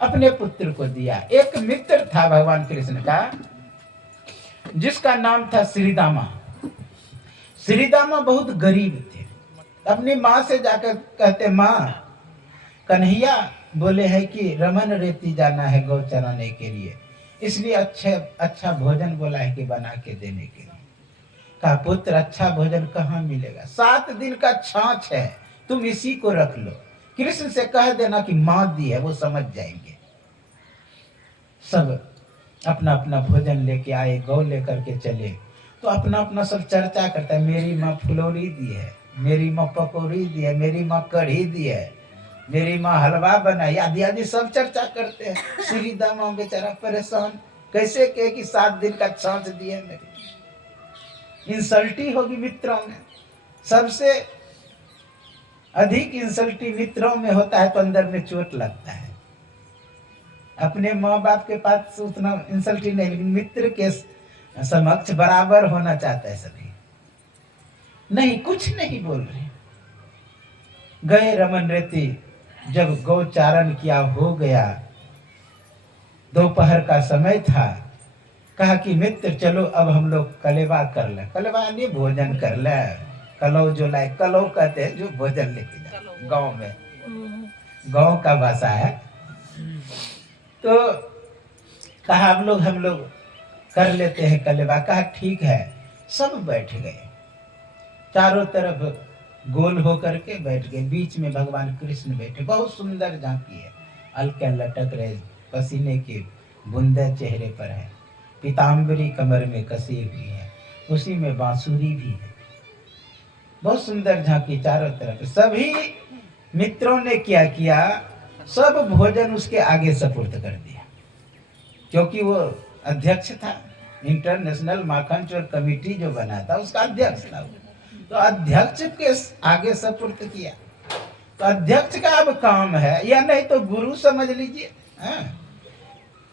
अपने पुत्र को दिया। एक मित्र था भगवान कृष्ण का जिसका नाम था श्रीदामा। श्रीदामा बहुत गरीब थे। अपनी माँ से जाकर कहते, माँ कन्हैया बोले हैं कि रमन रेती जाना है गौ चराने के लिए, इसलिए अच्छा भोजन बोला है कि बना के देने के लिए। कहा पुत्र अच्छा भोजन कहाँ मिलेगा, 7 दिन का छाछ है, तुम इसी को रख लो। कृष्ण से कह देना कि माँ दी है, वो समझ जाएंगे। सब अपना अपना भोजन लेके आए, गौ लेकर के चले। तो अपना अपना सब चर्चा करता है, मेरी माँ फुलौरी दी है, मेरी माँ पकौड़ी दी है, मेरी माँ कढ़ी दी है, मेरी माँ हलवा बनाई, आदि आदि सब चर्चा करते हैं। श्री दामा बेचारा परेशान, कैसे कहे कि 7 दिन का छाछ दिए मेरे। इंसल्टी होगी मित्रों में। सबसे अधिक इंसल्टी मित्रों में होता है तो अंदर में चोट लगता है। अपने माँ बाप के पास उतना इंसल्टी नहीं, लेकिन मित्र के समक्ष बराबर होना चाहता है सभी। नहीं, कुछ नहीं बोल रहे। गए रमन रेती। जब गौचारण किया हो गया, दोपहर का समय था, कहा कि मित्र चलो अब हम लोग कलेवा कर ले। कलेवा नहीं भोजन कर ले, कलौ जो लाए, कलौ कहते हैं जो भोजन लेके जाए गाँव में, गाँव का भाषा है। तो कहा हम लोग कर लेते हैं कलेवा। कहा ठीक है। सब बैठ गए, चारों तरफ गोल होकर के बैठ गए। बीच में भगवान कृष्ण बैठे। बहुत सुंदर झांकी है, अलके लटक रहे, पसीने की बूंदे चेहरे पर है, पीताम्बरी कमर में कसी हुई है, उसी में बांसुरी भी है। बहुत सुंदर झांकी चारों तरफ। सभी मित्रों ने क्या किया, सब भोजन उसके आगे सपुर्द कर दिया, क्योंकि वो अध्यक्ष था। इंटरनेशनल माखन चोर कमेटी जो बना था उसका अध्यक्ष था, तो अध्यक्ष के आगे सपुर्द किया। तो अध्यक्ष का अब काम है, या नहीं तो गुरु समझ लीजिए।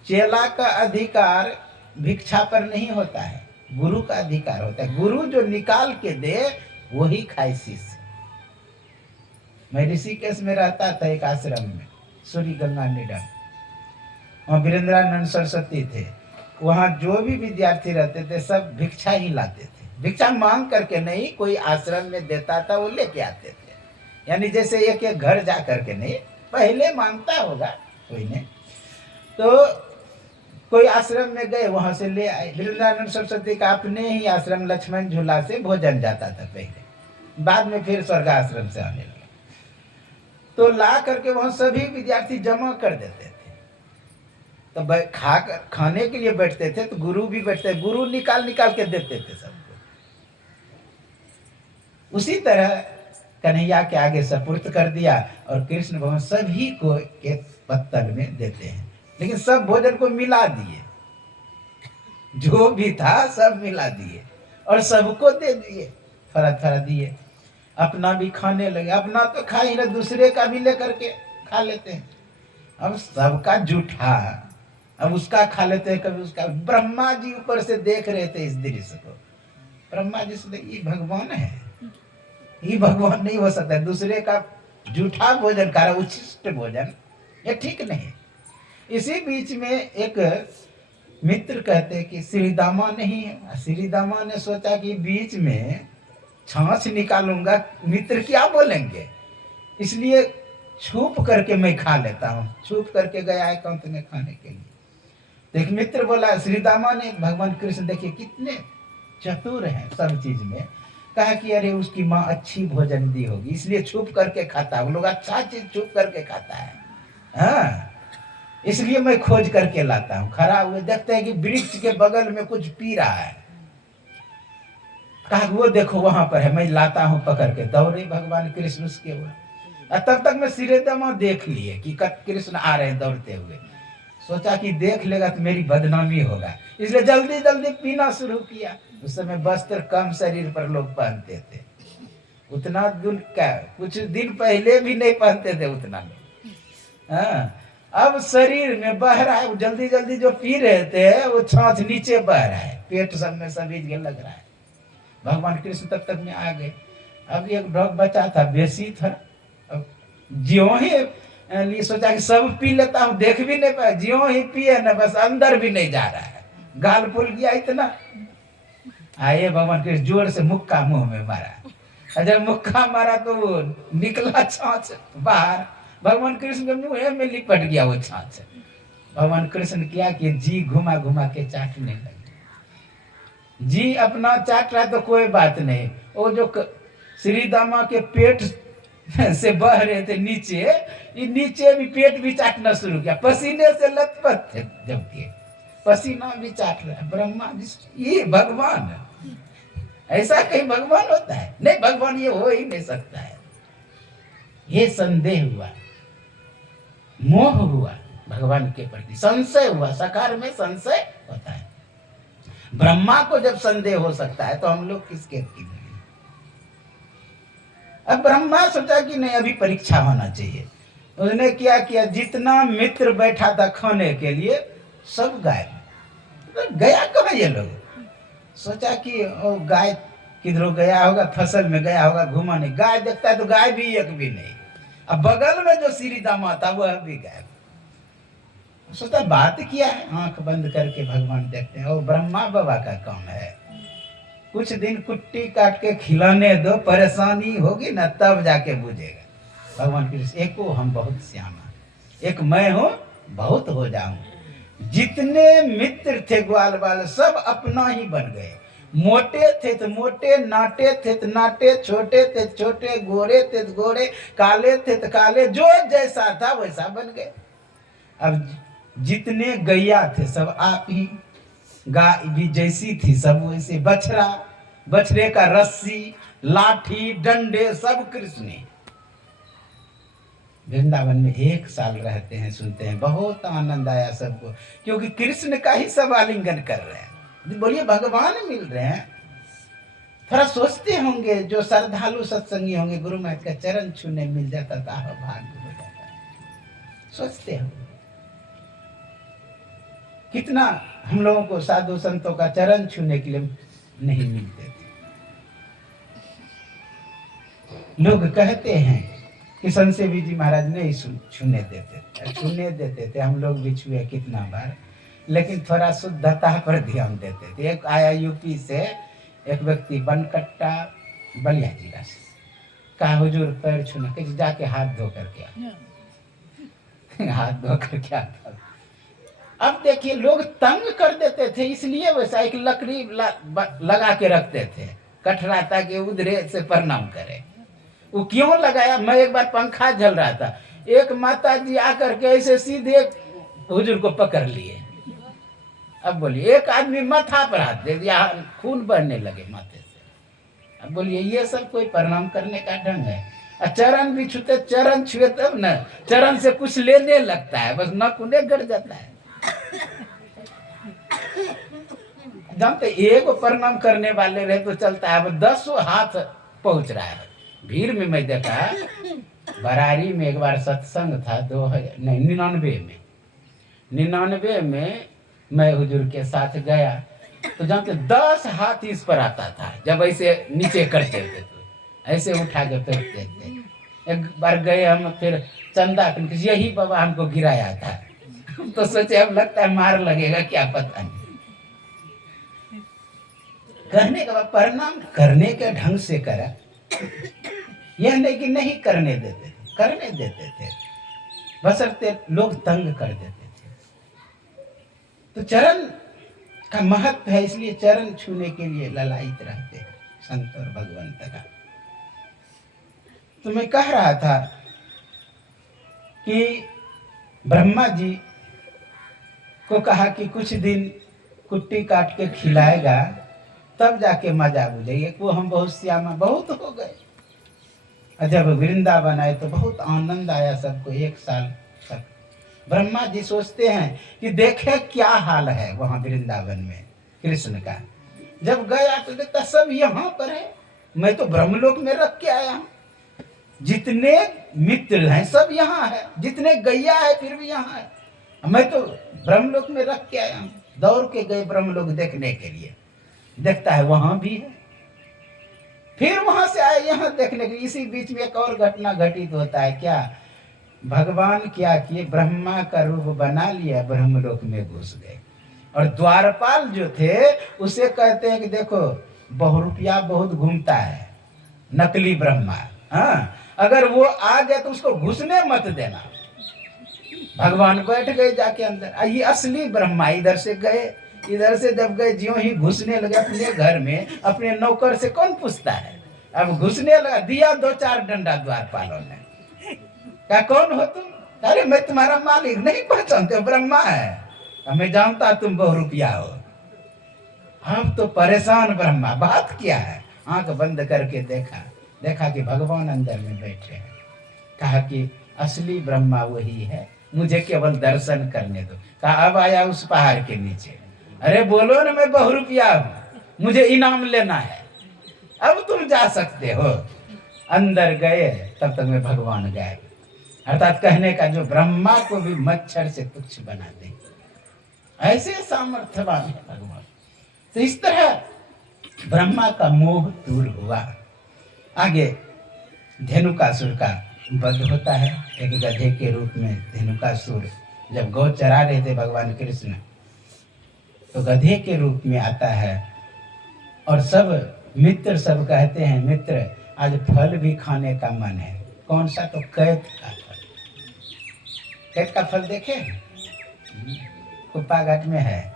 चेला का अधिकार भिक्षा पर नहीं होता है, गुरु का अधिकार होता है। गुरु जो निकाल के दे वही खाए शिष्य। मैं ऋषिकेश में रहता था एक आश्रम में, सूरी गंगा निडर, वहाँ वीरेंद्रानंद सरस्वती थे। वहाँ जो भी विद्यार्थी रहते थे सब भिक्षा ही लाते थे, भिक्षा मांग करके नहीं, कोई आश्रम में देता था वो लेके आते थे। यानी जैसे एक एक घर जा करके नहीं, पहले मांगता होगा कोई ने, तो कोई आश्रम में गए वहाँ से ले आए। वीरेंद्रानंद सरस्वती का अपने ही आश्रम लक्ष्मण झूला से भोजन जाता था पहले, बाद में फिर स्वर्ग आश्रम से आने लगा। तो ला करके वहाँ सभी विद्यार्थी जमा कर देते थे। तो खाने के लिए बैठते थे तो गुरु भी बैठते, गुरु निकाल निकाल के देते थे सबको। उसी तरह कन्हैया के आगे सपुर्द कर दिया और कृष्ण भगवान सभी को एक पत्तल में देते हैं, लेकिन सब भोजन को मिला दिए, जो भी था सब मिला दिए और सबको दे दिए, थोड़ा थोड़ा दिए। अपना भी खाने लगे, अपना तो खा ही ना, दूसरे का भी लेकर के खा लेते हैं। अब सबका जूठा, अब उसका खा लेते हैं, कभी उसका। ब्रह्मा जी ऊपर से देख रहे थे इस दृश्य को। ब्रह्मा जी से ये भगवान है, ये भगवान नहीं हो सकता, दूसरे का जूठा भोजन खा रहा, उच्छिष्ट भोजन, ये ठीक नहीं। इसी बीच में एक मित्र कहते कि श्रीदामा नहीं है। श्रीदामा ने सोचा कि बीच में छाछ निकालूंगा, मित्र क्या बोलेंगे, इसलिए छुप करके मैं खा लेता हूँ। छुप करके गया एकांत में खाने के लिए। तो एक मित्र बोला, श्रीदामा ने, भगवान कृष्ण देखिए कितने चतुर हैं सब चीज में, कहा कि अरे उसकी माँ अच्छी भोजन दी होगी इसलिए छुप करके खाता है। वो लोग अच्छा चीज छुप करके खाता है, हाँ, इसलिए मैं खोज करके लाता हूँ। खड़ा हुए देखते हैं कि वृक्ष के बगल में कुछ पी रहा है। कहा वो देखो वहां पर है, मैं लाता हूँ पकड़ के। दौड़े भगवान कृष्ण उसके हुए। तब तक मैं श्रीदामा देख लिए कि कृष्ण आ रहे हैं दौड़ते हुए। सोचा कि देख लेगा तो मेरी बदनामी होगा, इसलिए जल्दी जल्दी पीना शुरू किया। उस समय वस्त्र कम शरीर पर लोग पहनते थे, उतना दूर क्या, कुछ दिन पहले भी नहीं पहनते थे उतना लोग। हाँ, अब शरीर में बह रहा है, जल्दी जल्दी जो पी रहे थे वो छाछ नीचे बह रहा है, पेट सब में सभी लग रहा है। भगवान कृष्ण तब तक में आ गए। अब एक डॉग बचा था, बेसी था। अब ज्यों ही लिए सोचा कि सब पी लेता हूँ, देख भी नहीं पाया, ज्यों ही पिए ना बस अंदर भी नहीं जा रहा है, गाल फूल गया इतना। आए भगवान कृष्ण जोर से मुक्का मुंह में मारा। जब मुक्का मारा तो वो निकला छाछ बाहर, भगवान कृष्ण के मुंह में लिपट गया वो छाछ। भगवान कृष्ण क्या कि जी घुमा घुमा के चाटने लगे। जी अपना चाट रहा तो कोई बात नहीं, वो जो श्रीदामा के पेट से बह रहे थे नीचे, ये नीचे भी पेट भी चाटना शुरू किया, पसीने से लथपथ थे, जबकि पसीना भी चाट रहा है। ब्रह्मा जी, ये भगवान, ऐसा कहीं भगवान होता है? नहीं, भगवान ये हो ही नहीं सकता है। ये संदेह हुआ, मोह हुआ, भगवान के प्रति संशय हुआ। साकार में संशय होता है। ब्रह्मा को जब संदेह हो सकता है तो हम लोग किसके लिए? अब ब्रह्मा सोचा कि नहीं, अभी परीक्षा होना चाहिए। उसने क्या किया, जितना मित्र बैठा था खाने के लिए सब गायब। तो गया कहाँ ये लोग? सोचा कि गाय किधरों गया होगा, फसल में गया होगा घुमाने। गाय देखता है तो गाय भी एक भी नहीं। अब बगल में जो श्रीदामा था वह भी गायब। सोचा बात किया है, आंख बंद करके भगवान देखते हैं। और ब्रह्मा बाबा का काम है, कुछ दिन कुट्टी काट के खिलाने दो, परेशानी होगी ना तब जाके बुझेगा। भगवान कृष्ण, एक को हम बहुत श्यामा, एक मैं हूँ बहुत हो जाऊं। जितने मित्र थे ग्वाल बाल सब अपना ही बन गए। मोटे थे तो मोटे, नाटे थे तो नाटे, छोटे थे तो छोटे, गोरे थे तो गोरे, काले थे तो काले, जो जैसा था वैसा बन गए। अब जितने गैया थे सब आप ही, गाय भी जैसी थी सब वैसे, बछड़ा, बछड़े का रस्सी, लाठी, डंडे सब कृष्ण। वृंदावन में 1 साल रहते हैं, सुनते हैं, बहुत आनंद आया सबको, क्योंकि कृष्ण का ही सब आलिंगन कर रहे हैं। बोलिए भगवान मिल रहे हैं। थोड़ा सोचते होंगे, जो श्रद्धालु सत्संगी होंगे, गुरु महाराज का चरण छूने मिल जाता था, भाग्य हो जाता। सोचते होंगे कितना हम लोगों को साधु संतों का चरण छूने के लिए नहीं मिलते थे। लोग कहते हैं किशन से भी जी महाराज नहीं छूने देते थे, छूने देते थे, हम लोग भी छुए कितना बार, लेकिन थोड़ा शुद्धता पर ध्यान देते थे। एक आया यूपी से एक व्यक्ति बनकट्टा बलिया जिला से, कहा हुजूर पैर छूना, कि जाके हाथ धो करके आ। हाथ धो करके आता। अब देखिए लोग तंग कर देते थे, इसलिए वैसा एक लकड़ी लगा के रखते थे कठरा, ताकि उधरे से प्रणाम करे। वो क्यों लगाया? मैं एक बार पंखा जल रहा था, एक माता जी आकर के ऐसे सीधे हुजूर को पकड़ लिए। अब बोलिए, एक आदमी माथा पर हाथ दे दिया, खून बहने लगे माथे से। अब बोलिए ये सब कोई प्रणाम करने का ढंग है? चरण भी छूते, चरण छुए तब न, चरण से कुछ लेने लगता है, बस नकुने गड़ जाता है। जानते एक प्रणाम करने वाले रहे तो चलता है, अब 10 हाथ पहुंच रहा है भीड़ में। मैं देखा बरारी में एक बार सत्संग था, 99 में मैं हुजूर के साथ गया, तो जानते 10 हाथ इस पर आता था, जब ऐसे नीचे करते थे तो ऐसे उठा के फेंकते थे। एक बार गए हम, फिर चंदा यही बाबा हमको गिराया था। तो सोचे अब लगता है मार लगेगा, क्या पता नहीं। करने का प्रणाम करने के ढंग से करा, यह नहीं कि नहीं करने देते थे, करने देते थे, बशर्ते लोग तंग कर देते थे। तो चरण का महत्व है, इसलिए चरण छूने के लिए ललायित रहते हैं संत और भगवंत का। तो मैं कह रहा था कि ब्रह्मा जी को कहा कि कुछ दिन कुट्टी काट के खिलाएगा, तब जाके मजा बुझेगी। वो हम बहुत श्यामा बहुत हो गए, और जब वृंदावन आए तो बहुत आनंद आया सबको। 1 साल तक ब्रह्मा जी सोचते हैं कि देखे क्या हाल है वहाँ वृंदावन में कृष्ण का। जब गया तो देखता सब यहाँ पर है, मैं तो ब्रह्मलोक में रख के आया हूँ, जितने मित्र हैं सब यहाँ है, जितने गैया है फिर भी यहाँ है, मैं तो ब्रह्मलोक में रख के आया हूँ। दौड़ के गए ब्रह्मलोक देखने के लिए, देखता है वहां भी है, फिर वहां से आए यहाँ देखने के लिए। इसी बीच में एक और घटना घटित होता है। क्या भगवान क्या किए, ब्रह्मा का रूप बना लिया, ब्रह्मलोक में घुस गए, और द्वारपाल जो थे उसे कहते हैं कि देखो बहुरूपिया बहुत घूमता है, नकली ब्रह्मा, हाँ, अगर वो आ जाए तो उसको घुसने मत देना। भगवान बैठ गए जाके अंदर, ये असली ब्रह्मा इधर से गए, इधर से जब गए ज्यों ही घुसने लगे अपने घर में, अपने नौकर से कौन पूछता है, अब घुसने लगा, दिया 2-4 डंडा द्वारपालों ने। क्या कौन हो तुम? अरे मैं तुम्हारा मालिक, नहीं पहचानते, ब्रह्मा है, मैं जानता तुम बहुरूपिया हो। अब तो परेशान ब्रह्मा, बात क्या है? आंख बंद करके देखा कि भगवान अंदर में बैठे हैं। कहा कि असली ब्रह्मा वही है, मुझे केवल दर्शन करने दो। कहा अब आया उस पहाड़ के नीचे, अरे बोलो ना मैं बहुरूपिया हूँ, मुझे इनाम लेना है, अब तुम जा सकते हो। अंदर गए, तब तक में भगवान गए। अर्थात कहने का जो ब्रह्मा को भी मच्छर से तुच्छ बना दे, ऐसे सामर्थ्यवान है भगवान। तो इस तरह ब्रह्मा का मोह दूर हुआ। आगे धेनुकासुर का वध होता है। एक गधे के रूप में धेनुकासुर जब गौ चरा रहे थे भगवान कृष्ण, तो गधे के रूप में आता है, और सब मित्र सब कहते हैं मित्र आज फल भी खाने का मन है। कौन सा? तो कैत का फल। कैत का फल देखे कुप्पा घाट में है,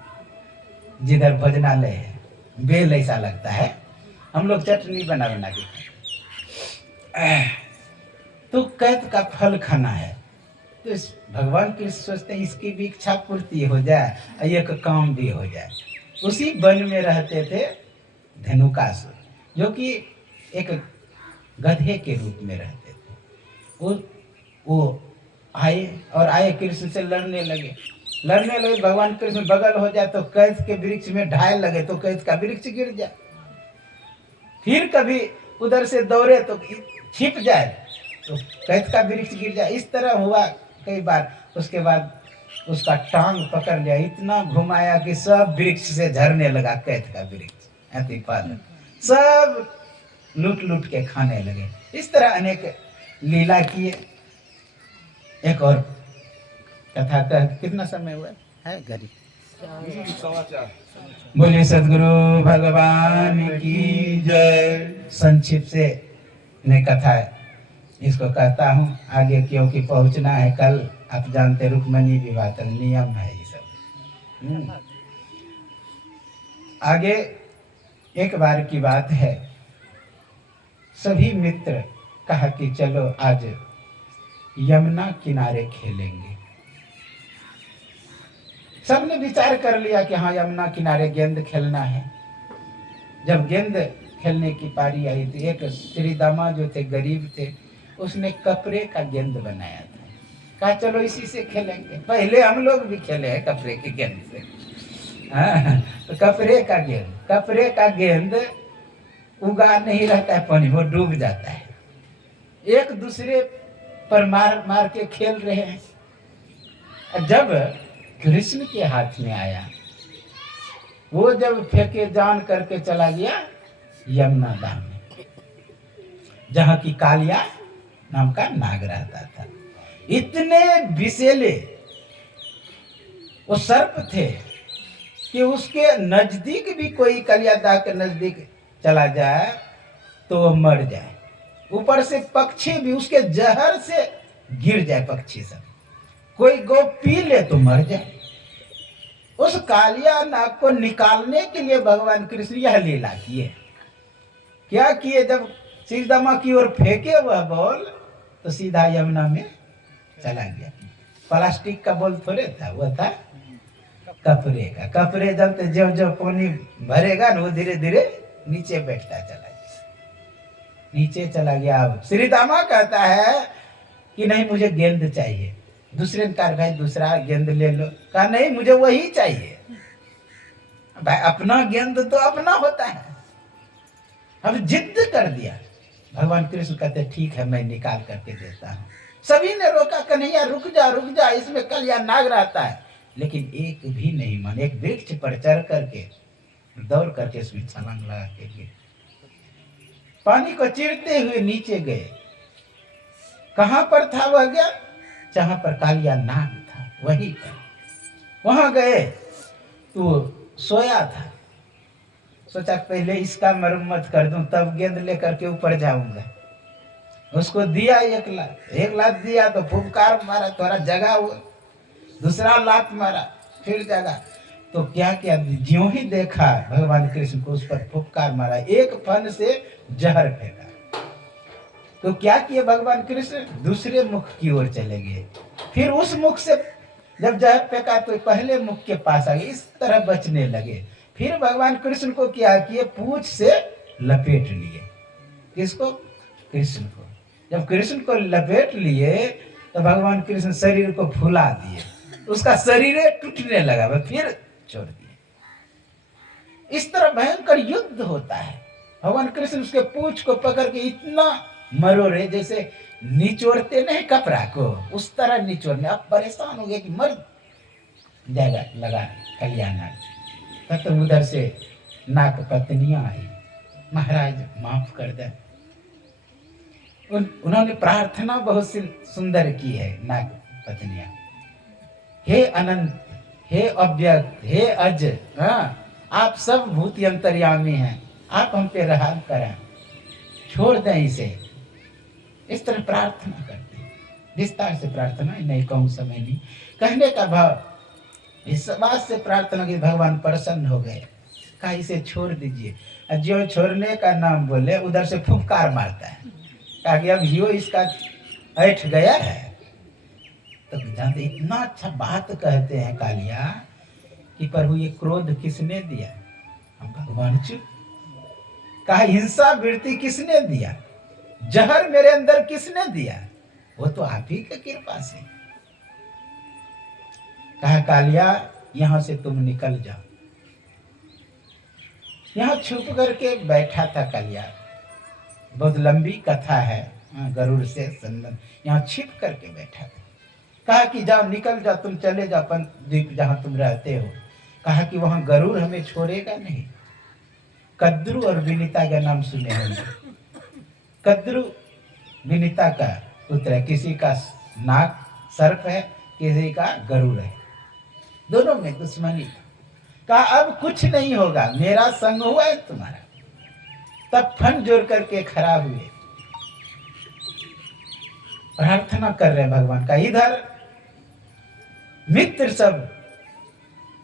जिधर भोजनालय है, बेल ऐसा लगता है, हम लोग चटनी बना के खाते। तो कैत का फल खाना है। तो इस भगवान कृष्ण सोचते हैं इसकी भी इच्छा पूर्ति हो जाए, एक काम भी हो जाए। उसी वन में रहते थे धेनुकासुर, जो कि एक गधे के रूप में रहते थे। वो आए कृष्ण से लड़ने लगे। भगवान कृष्ण बगल हो जाए तो कैथ के वृक्ष में ढाल लगे तो कैथ का वृक्ष गिर जाए, फिर कभी उधर से दौड़े तो छिप जाए तो कैथ का वृक्ष गिर जाए। इस तरह हुआ कई बार। उसके बाद उसका टांग पकड़ लिया, इतना घुमाया कि सब वृक्ष से झरने लगा। कैथ का वृक्ष सब लूट के खाने लगे। इस तरह अनेक लीला किए। एक और कथा का कितना समय हुआ है घड़ी? बोलिए सदगुरु भगवान की जय। संक्षिप्त से मैं कथा इसको कहता हूँ आगे, क्योंकि पहुँचना है कल। आप जानते रुक्मणी विवाह नियम है ये सब। आगे एक बार की बात है, सभी मित्र कहा कि चलो आज यमुना किनारे खेलेंगे। सबने विचार कर लिया कि हाँ यमुना किनारे गेंद खेलना है। जब गेंद खेलने की पारी आई तो एक श्री दामा जो थे गरीब थे, उसने कपड़े का गेंद बनाया था। कहा चलो इसी से खेलेंगे। पहले हम लोग भी खेले हैं कपड़े के गेंद से। हाँ, तो कपड़े का गेंद उगा नहीं रहता है पानी, वो डूब जाता है। एक दूसरे पर मार मार के खेल रहे हैं। जब कृष्ण के हाथ में आया, वो जब फेंके जान करके चला गया यमुना धाम में, जहाँ की कालिया नाम का नाग रहता था। इतने विषैले वो सर्प थे कि उसके नजदीक भी कोई कालियादा के नजदीक चला जाए तो वो मर जाए। ऊपर से पक्षी भी उसके जहर से गिर जाए, पक्षी सब कोई गौ पी ले तो मर जाए। उस कालिया नाग को निकालने के लिए भगवान कृष्ण यह लीला किए। क्या किए? जब सीतामा की ओर फेंके वह बॉल तो सीधा यमुना में चला गया। प्लास्टिक का बॉल थोड़े था, वो था कपड़े का। कपड़े जब जो जो पानी भरेगा ना वो धीरे धीरे नीचे बैठता चला गया, नीचे चला गया। अब श्री दामा कहता है कि नहीं मुझे गेंद चाहिए। दूसरे ने कहा भाई दूसरा गेंद ले लो। कहा नहीं मुझे वही चाहिए। भाई अपना गेंद तो अपना होता है। अब जिद कर दिया। भगवान कृष्ण कहते ठीक है मैं निकाल करके देता हूँ। सभी ने रोका, कन्हैया रुक जा, इसमें कलिया नाग रहता है। लेकिन एक भी नहीं माने। एक वृक्ष पर चढ़ करके दौड़ करके उसमें छलांग लगा के गिर, पानी को चीरते हुए नीचे गए। कहां पर था वह गया? जहां पर कालिया नाग था वही पर। वहां गए तो सोया था। सोचा पहले इसका मरम्मत कर दूं तब गेंद लेकर के ऊपर जाऊंगा। उसको दिया 1 लात दिया तो फुफकार मारा, थोड़ा जगा हुआ। दूसरा लात मारा, फिर जगा। तो क्या किया? ज्यों ही देखा भगवान कृष्ण को उस पर फुफकार मारा, एक फन से जहर फेंका। तो क्या किए भगवान कृष्ण? दूसरे मुख की ओर चले गए। फिर उस मुख से जब जहर फेंका तो पहले मुख के पास आ गए, इस तरह बचने लगे। फिर भगवान कृष्ण को क्या किए? पूंछ से लपेट लिए। किसको? कृष्ण को। जब कृष्ण को लपेट लिए तो भगवान कृष्ण शरीर को फुला दिए, उसका शरीर टूटने लगा, वह फिर छोड़ दिए। इस तरह भयंकर युद्ध होता है। भगवान कृष्ण उसके पूंछ को पकड़ के इतना मरोड़े, जैसे निचोड़ते नहीं कपड़ा को, उस तरह निचोड़ने। अब परेशान हो गए कि मर जाएगा लगा कल्याण। तो उधर से नाग पत्नियां आई, महाराज माफ कर दे। उन्होंने प्रार्थना बहुत सुंदर की है नाग पत्नियां। हे अनंत, हे अव्यक्त, हे अज, आप सब भूत अंतर्यामी हैं, आप हम पे रहम करें, छोड़ दें इसे। इस तरह प्रार्थना करते हैं, विस्तार से प्रार्थना, नहीं कहूँ समय नहीं कहने का भाव। इस बात से प्रार्थना की भगवान प्रसन्न हो गए, कहा इसे छोड़ दीजिए। जो छोड़ने का नाम बोले उधर से फुफकार मारता है, कहा कि अब यो इसका ऐठ गया है। तो जानते इतना अच्छा बात कहते हैं कालिया कि प्रभु ये क्रोध किसने दिया? हम भगवान चुप। कहा हिंसा वृत्ति किसने दिया? जहर मेरे अंदर किसने दिया? वो तो आप ही की कृपा से। कहा कालिया यहां से तुम निकल जाओ। यहां छुप करके बैठा था कालिया। बहुत लंबी कथा है, गरुड़ से संबंध। यहाँ छिप करके बैठा था। कहा कि जाओ निकल जाओ, तुम चले जाओ अपन द्वीप जहां तुम रहते हो। कहा कि वहां गरुड़ हमें छोड़ेगा नहीं। कद्रु और विनीता का नाम सुने होंगे। कद्रु विनीता का पुत्र है, किसी का नाग सर्प है, किसी का गरुड़ है, दोनों में दुश्मनी। कहा अब कुछ नहीं होगा, मेरा संग हुआ है तुम्हारा। तब फन जोड़ करके खड़ा हुए, प्रार्थना कर रहे हैं भगवान का। इधर मित्र सब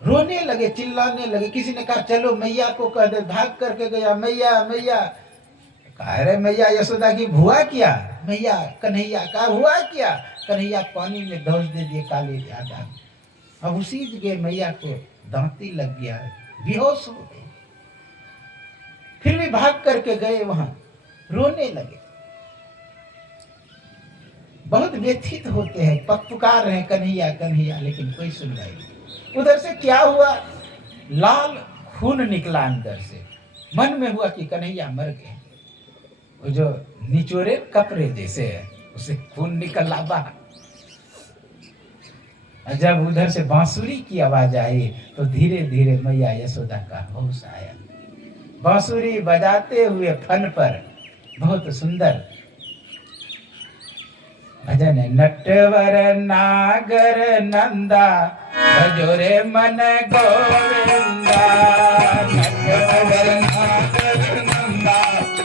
रोने लगे, चिल्लाने लगे। किसी ने कहा चलो मैया को कह दे, भाग करके गया, मैया मैया। कह रहे मैया यशोदा की हुआ क्या? मैया कन्हैया का हुआ क्या? कन्हैया पानी में धोस दे दिए काले ज्यादा। अब उसी जगह मैया को दांती लग गया, बेहोश हो गए। फिर भी भाग करके गए, वहां रोने लगे, बहुत व्यथित होते हैं, पुकार रहे हैं कन्हैया कन्हैया, लेकिन कोई सुनवाई नहीं। उधर से क्या हुआ, लाल खून निकला अंदर से। मन में हुआ कि कन्हैया मर गए। वो जो निचोरे कपड़े जैसे है, उसे खून निकला बाहर। जब उधर से बांसुरी की आवाज आई तो धीरे धीरे मैया यशोदा का होश आया। बांसुरी बजाते हुए फन पर बहुत सुंदर भजन है। नटवर नागर नंदा भजोरे मन गोविंदा। नटवर नागर नंदा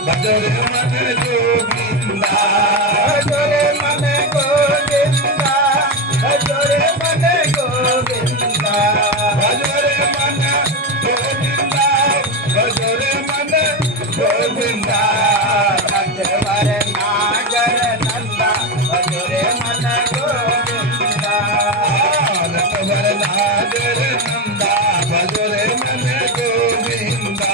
भजोरे मन गोविंदा। भजोरे मन गोविंदा, भजोरे मन गोविंदा, भजोरे मन गोविंदा, भजोरे मन गोविंदा। नटवर नागर नंदा भजोरे मन गोविंदा। नटवर नागर नंदा भजोरे मन गोविंदा।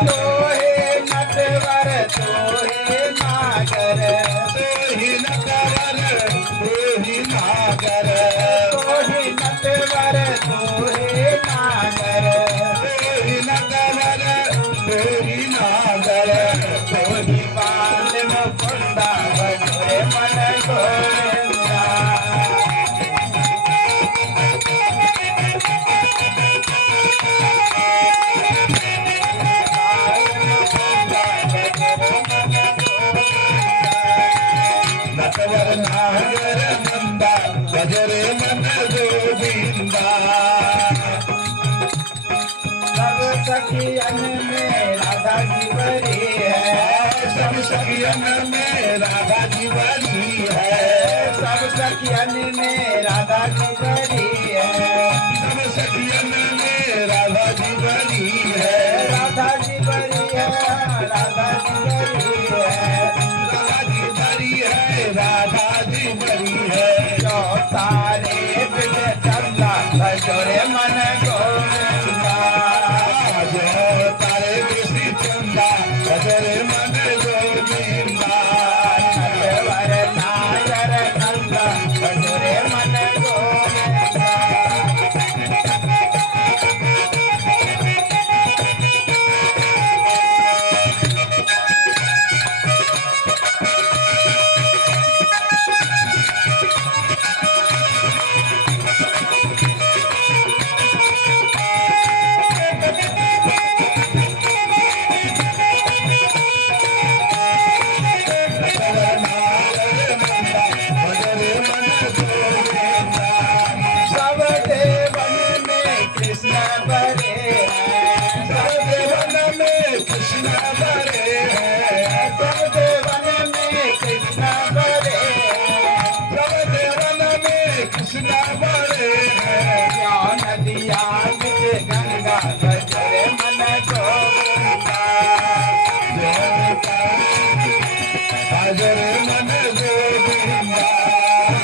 तोहे नटवर तोहे नागर, तोहि नटवर तोहि नागर। तोहे नटवर तोहे नागर, तोहि नटवर तोहि नागर। तोहि बाल मुकुंदा भजोरे मन गोविंदा। नटवर नागर नंदा भजोरे मन गोविंदा। सब सखियन में राधा जी बड़ी है, सब सखियन में राधा जी बड़ी है। सब सखियन में राधा जी बड़ी है, सब सखियन में राधा जी बड़ी है। राधा जी बड़ी है, राधा जी बड़ी है। राधा जी बड़ी है, राधा जी बड़ी है। जो तारे बिन चंदा भजोरे मन गोविंदा। जो तारे कृष्ण चंदा भजोरे मन गोविंदा। नटवर नागर नंदा भजोरे मन गोविंदा। नटवर नागर नंदा भजोरे मन गोविंदा। सब देवन में कृष्ण बड़े हैं, सब देवन में कृष्ण बड़े हैं। सब देवन में कृष्ण बड़े हैं। सब देवन में कृष्ण बड़े हैं। ज्ञान दिया मुझे गंगा भजोरे मन गोविंदा। भजोरे मन गोविंदा।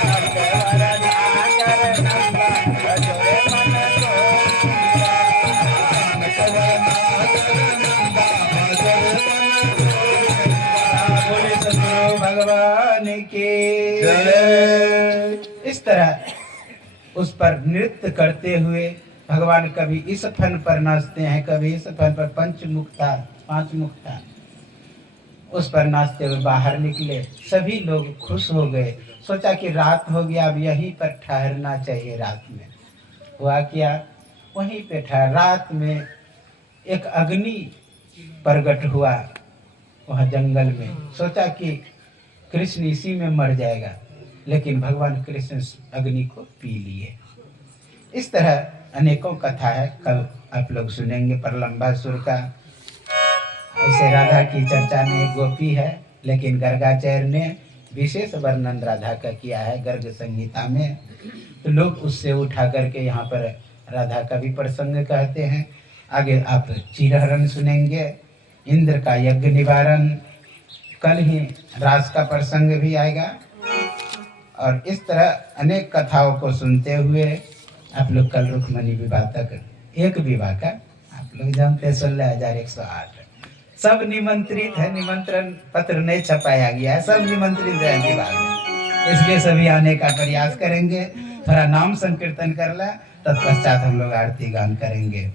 नटवर नागर नंदा भजोरे मन गोविंदा। नटवर नागर नंदा भजोरे मन गोविंदा। बोले सद्गुरु भगवान के जय। इस तरह उस पर नृत्य करते हुए भगवान कभी इस फन पर नाचते हैं, कभी इस फन पर पंचमुखता पांच मुखता उस पर नाचते हुए बाहर निकले। सभी लोग खुश हो गए, सोचा कि रात हो गया, अब यहीं पर ठहरना चाहिए। रात में हुआ क्या, वहीं पे ठहर। रात में एक अग्नि प्रकट हुआ वहाँ जंगल में। सोचा कि कृष्ण इसी में मर जाएगा, लेकिन भगवान कृष्ण अग्नि को पी लिए। इस तरह अनेकों कथा है, कल आप लोग सुनेंगे प्रलंबासुर का। ऐसे राधा की चर्चा में एक गोपी है, लेकिन गर्गाचार्य ने विशेष वर्णन राधा का किया है गर्ग संहिता में, तो लोग उससे उठा करके यहाँ पर राधा का भी प्रसंग कहते हैं। आगे आप चिरहरण सुनेंगे, इंद्र का यज्ञ निवारण, कल ही रास का प्रसंग भी आएगा। और इस तरह अनेक कथाओं को सुनते हुए आप लोग कल रुक्मणी विवाह तक, एक विवाह का आप लोग जानते हैं 16,108 सब निमंत्रित है, निमंत्रण पत्र नहीं छपाया गया है, सब निमंत्रित है विवाह में, इसलिए सभी आने का प्रयास करेंगे। थोड़ा नाम संकीर्तन कर ले, तत्पश्चात हम लोग आरती गान करेंगे।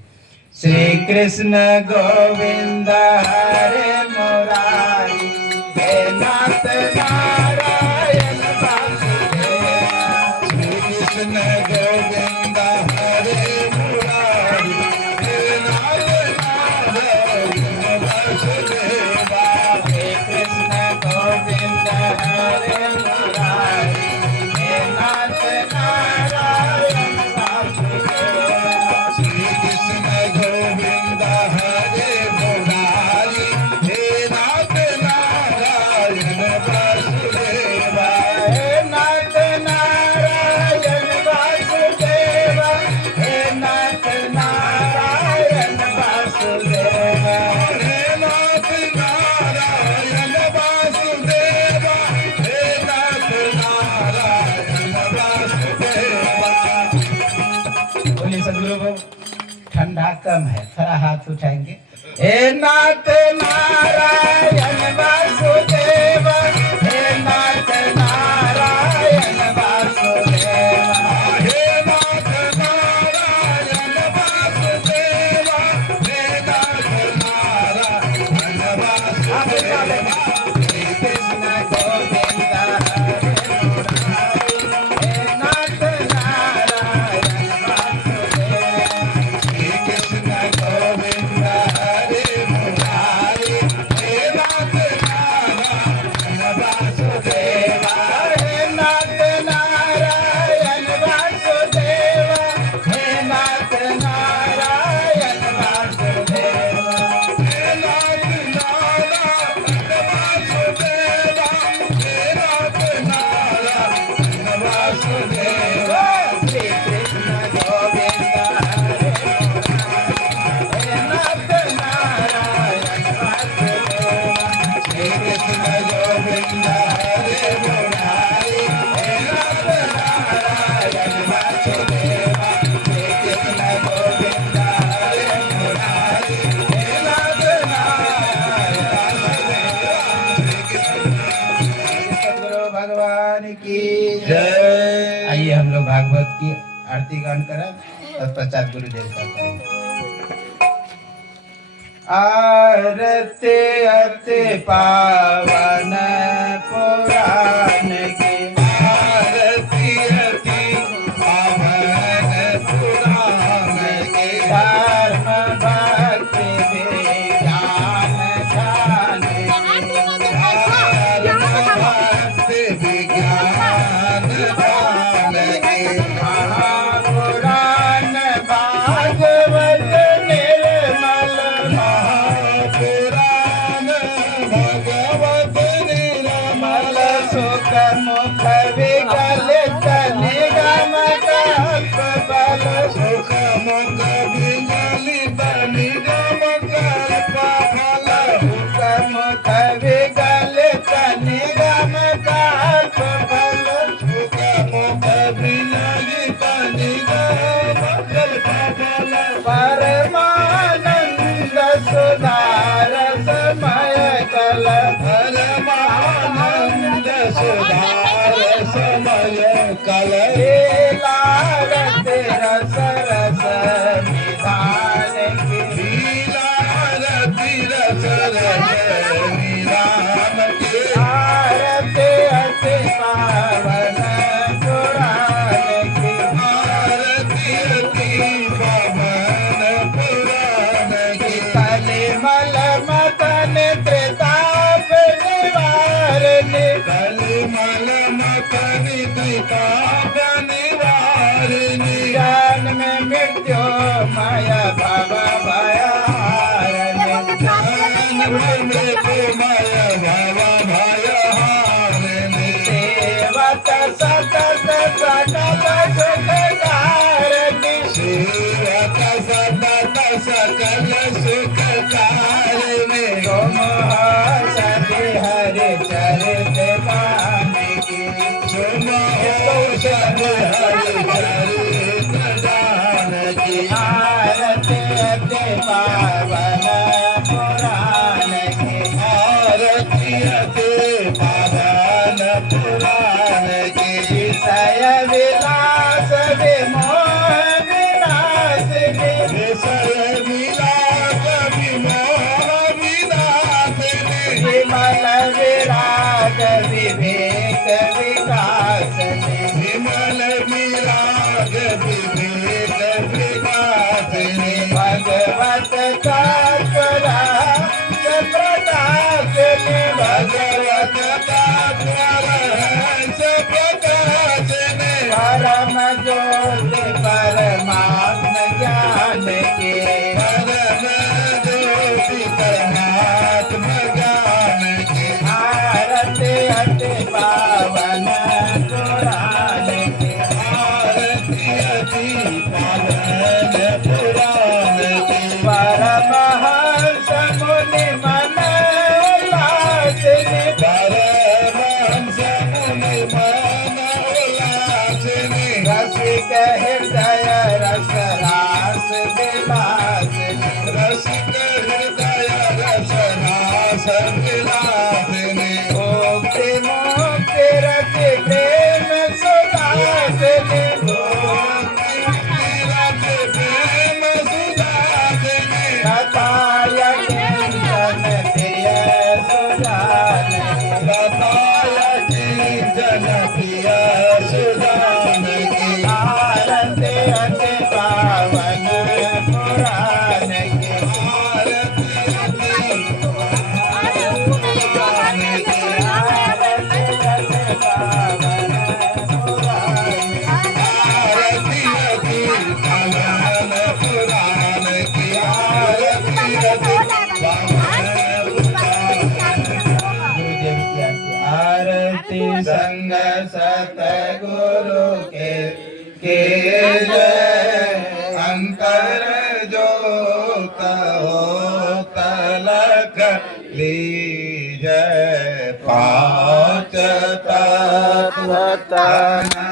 श्री कृष्ण गोविंद हरे मुरारी, हे नाथ नारायण वासुदेव। श्री कृष्ण गोविंद हरे मुरारी, हे नाथ नारायण वासुदेवा। हे कृष्ण गोविंद हरे मुरारी, हे नाथ नारायण वासुदेव। श्री कृष्ण गोविंद हरे मुरारी, हे नाथ नारायण वासुदेवा। हे नाथ नारायण वासुदेव, हे नाथ नारायण वासुदेव। हे नाथ नारायण वासुदेवा, हे नाथ नारायण वासुदेवा। बोलिए सदगुरु को, ठंडा कम है, थोड़ा हाथ उठाएंगे। हे नाथ नारायण वासुदेव, हे नाथ नारायण वासुदेव। हे नाथ नारायण वासुदेवा, हे नाथ नारायण वासुदेवा। श्री कृष्ण गोविंद हरे मुरारी, हे नाथ नारायण वासुदेव। श्री कृष्ण गोविंद हरे मुरारी, हे नाथ नारायण वासुदेवा। हे नाथ नारायण वासुदेव, हे नाथ नारायण वासुदेव। हे नाथ नारायण वासुदेवा, हे नाथ नारायण वासुदेवा। श्री कृष्ण गोविंद हरे मुरारी, हे नाथ नारायण वासुदेव। श्री कृष्ण गोविंद हरे मुरारी, हे नाथ नारायण वासुदेवा। श्री कृष्ण गोविंद हरे मुरारी, हे नाथ नारायण सद्गुरु भगवान की जय। आइए हम लोग भागवत की आरती गान करें, तत्पश्चात गुरुदेव का करेंगे। आरती अति पावन पुराण की, आरती अति पावन पुराण की, धर्म भक्ति विज्ञान ध्यान की। भक्ति विज्ञान ध्यान की। महापुराण भागवत निर्मल, महापुराण भगवत निर्मल, सुख मुख विकलित निगम कल्प बल। सुख मुख विकलित निगम कल्प फल। सुख मुख विकलित निगम कल्प बल। सुख मुख विकलित निगम कल्प फल। परमानंद सुधार समय कल। परमानंद सुधार समय कल। लारत रस रस निधान की। लीलारती रस रस निधान की। आरती अति पावन पुराण की। आरती अति पावन पुराण की। कलिमल मदन त्रिताप निवारणी। कल परिताप निवारिणी जन्म मृत्यु माया भव भयहारिणी जन्म मृत्यु माया भव भयहारिणी सेवक सतत सकल सुखकारिणी सेवक सतत सकल सुखकारिणी तुम हो सखी हरि चरित जानकी तुम हो सखी हरि चरित जानकी आरती अति पावन पुराण की आरती अति पावन पुराण की विषय विलास विमोह विनाशिनी विषय विलास विमोह विनाशिनी विमल विराग विवेक विकासनी विमल विराग विवेक विकासिनी भगवत काकरा प्रकाशनी भगवत काकरहंस प्रकाशिनी परम ज्योति परमात्म ज्ञान के परम ज्योति परमात्म ज्ञान की आरती अति पावन पुराण के आरती अति पावन पुराण की परमहंस मुनि मन उल्लासिनी परमहंस मुनि मन उल्लासिनी रसिक हृदय रस रास विलासिनी रसिक हृदय रसनास विलासिनी मुक्ति मुक्ति रति प्रेम सुदासिनी तीरथ प्रेम सुदासिनी कथाय कीर्तन प्रिय सुजानकी बताय कीर्तन प्रिय सुजानकी आरती अति पावन पुराण की आरती अति आरती अति पावन पुराण आरती अति पावन पुराण की आरती अति पावन गुरुदेव की आरती संग सतगुरु के जय अंतर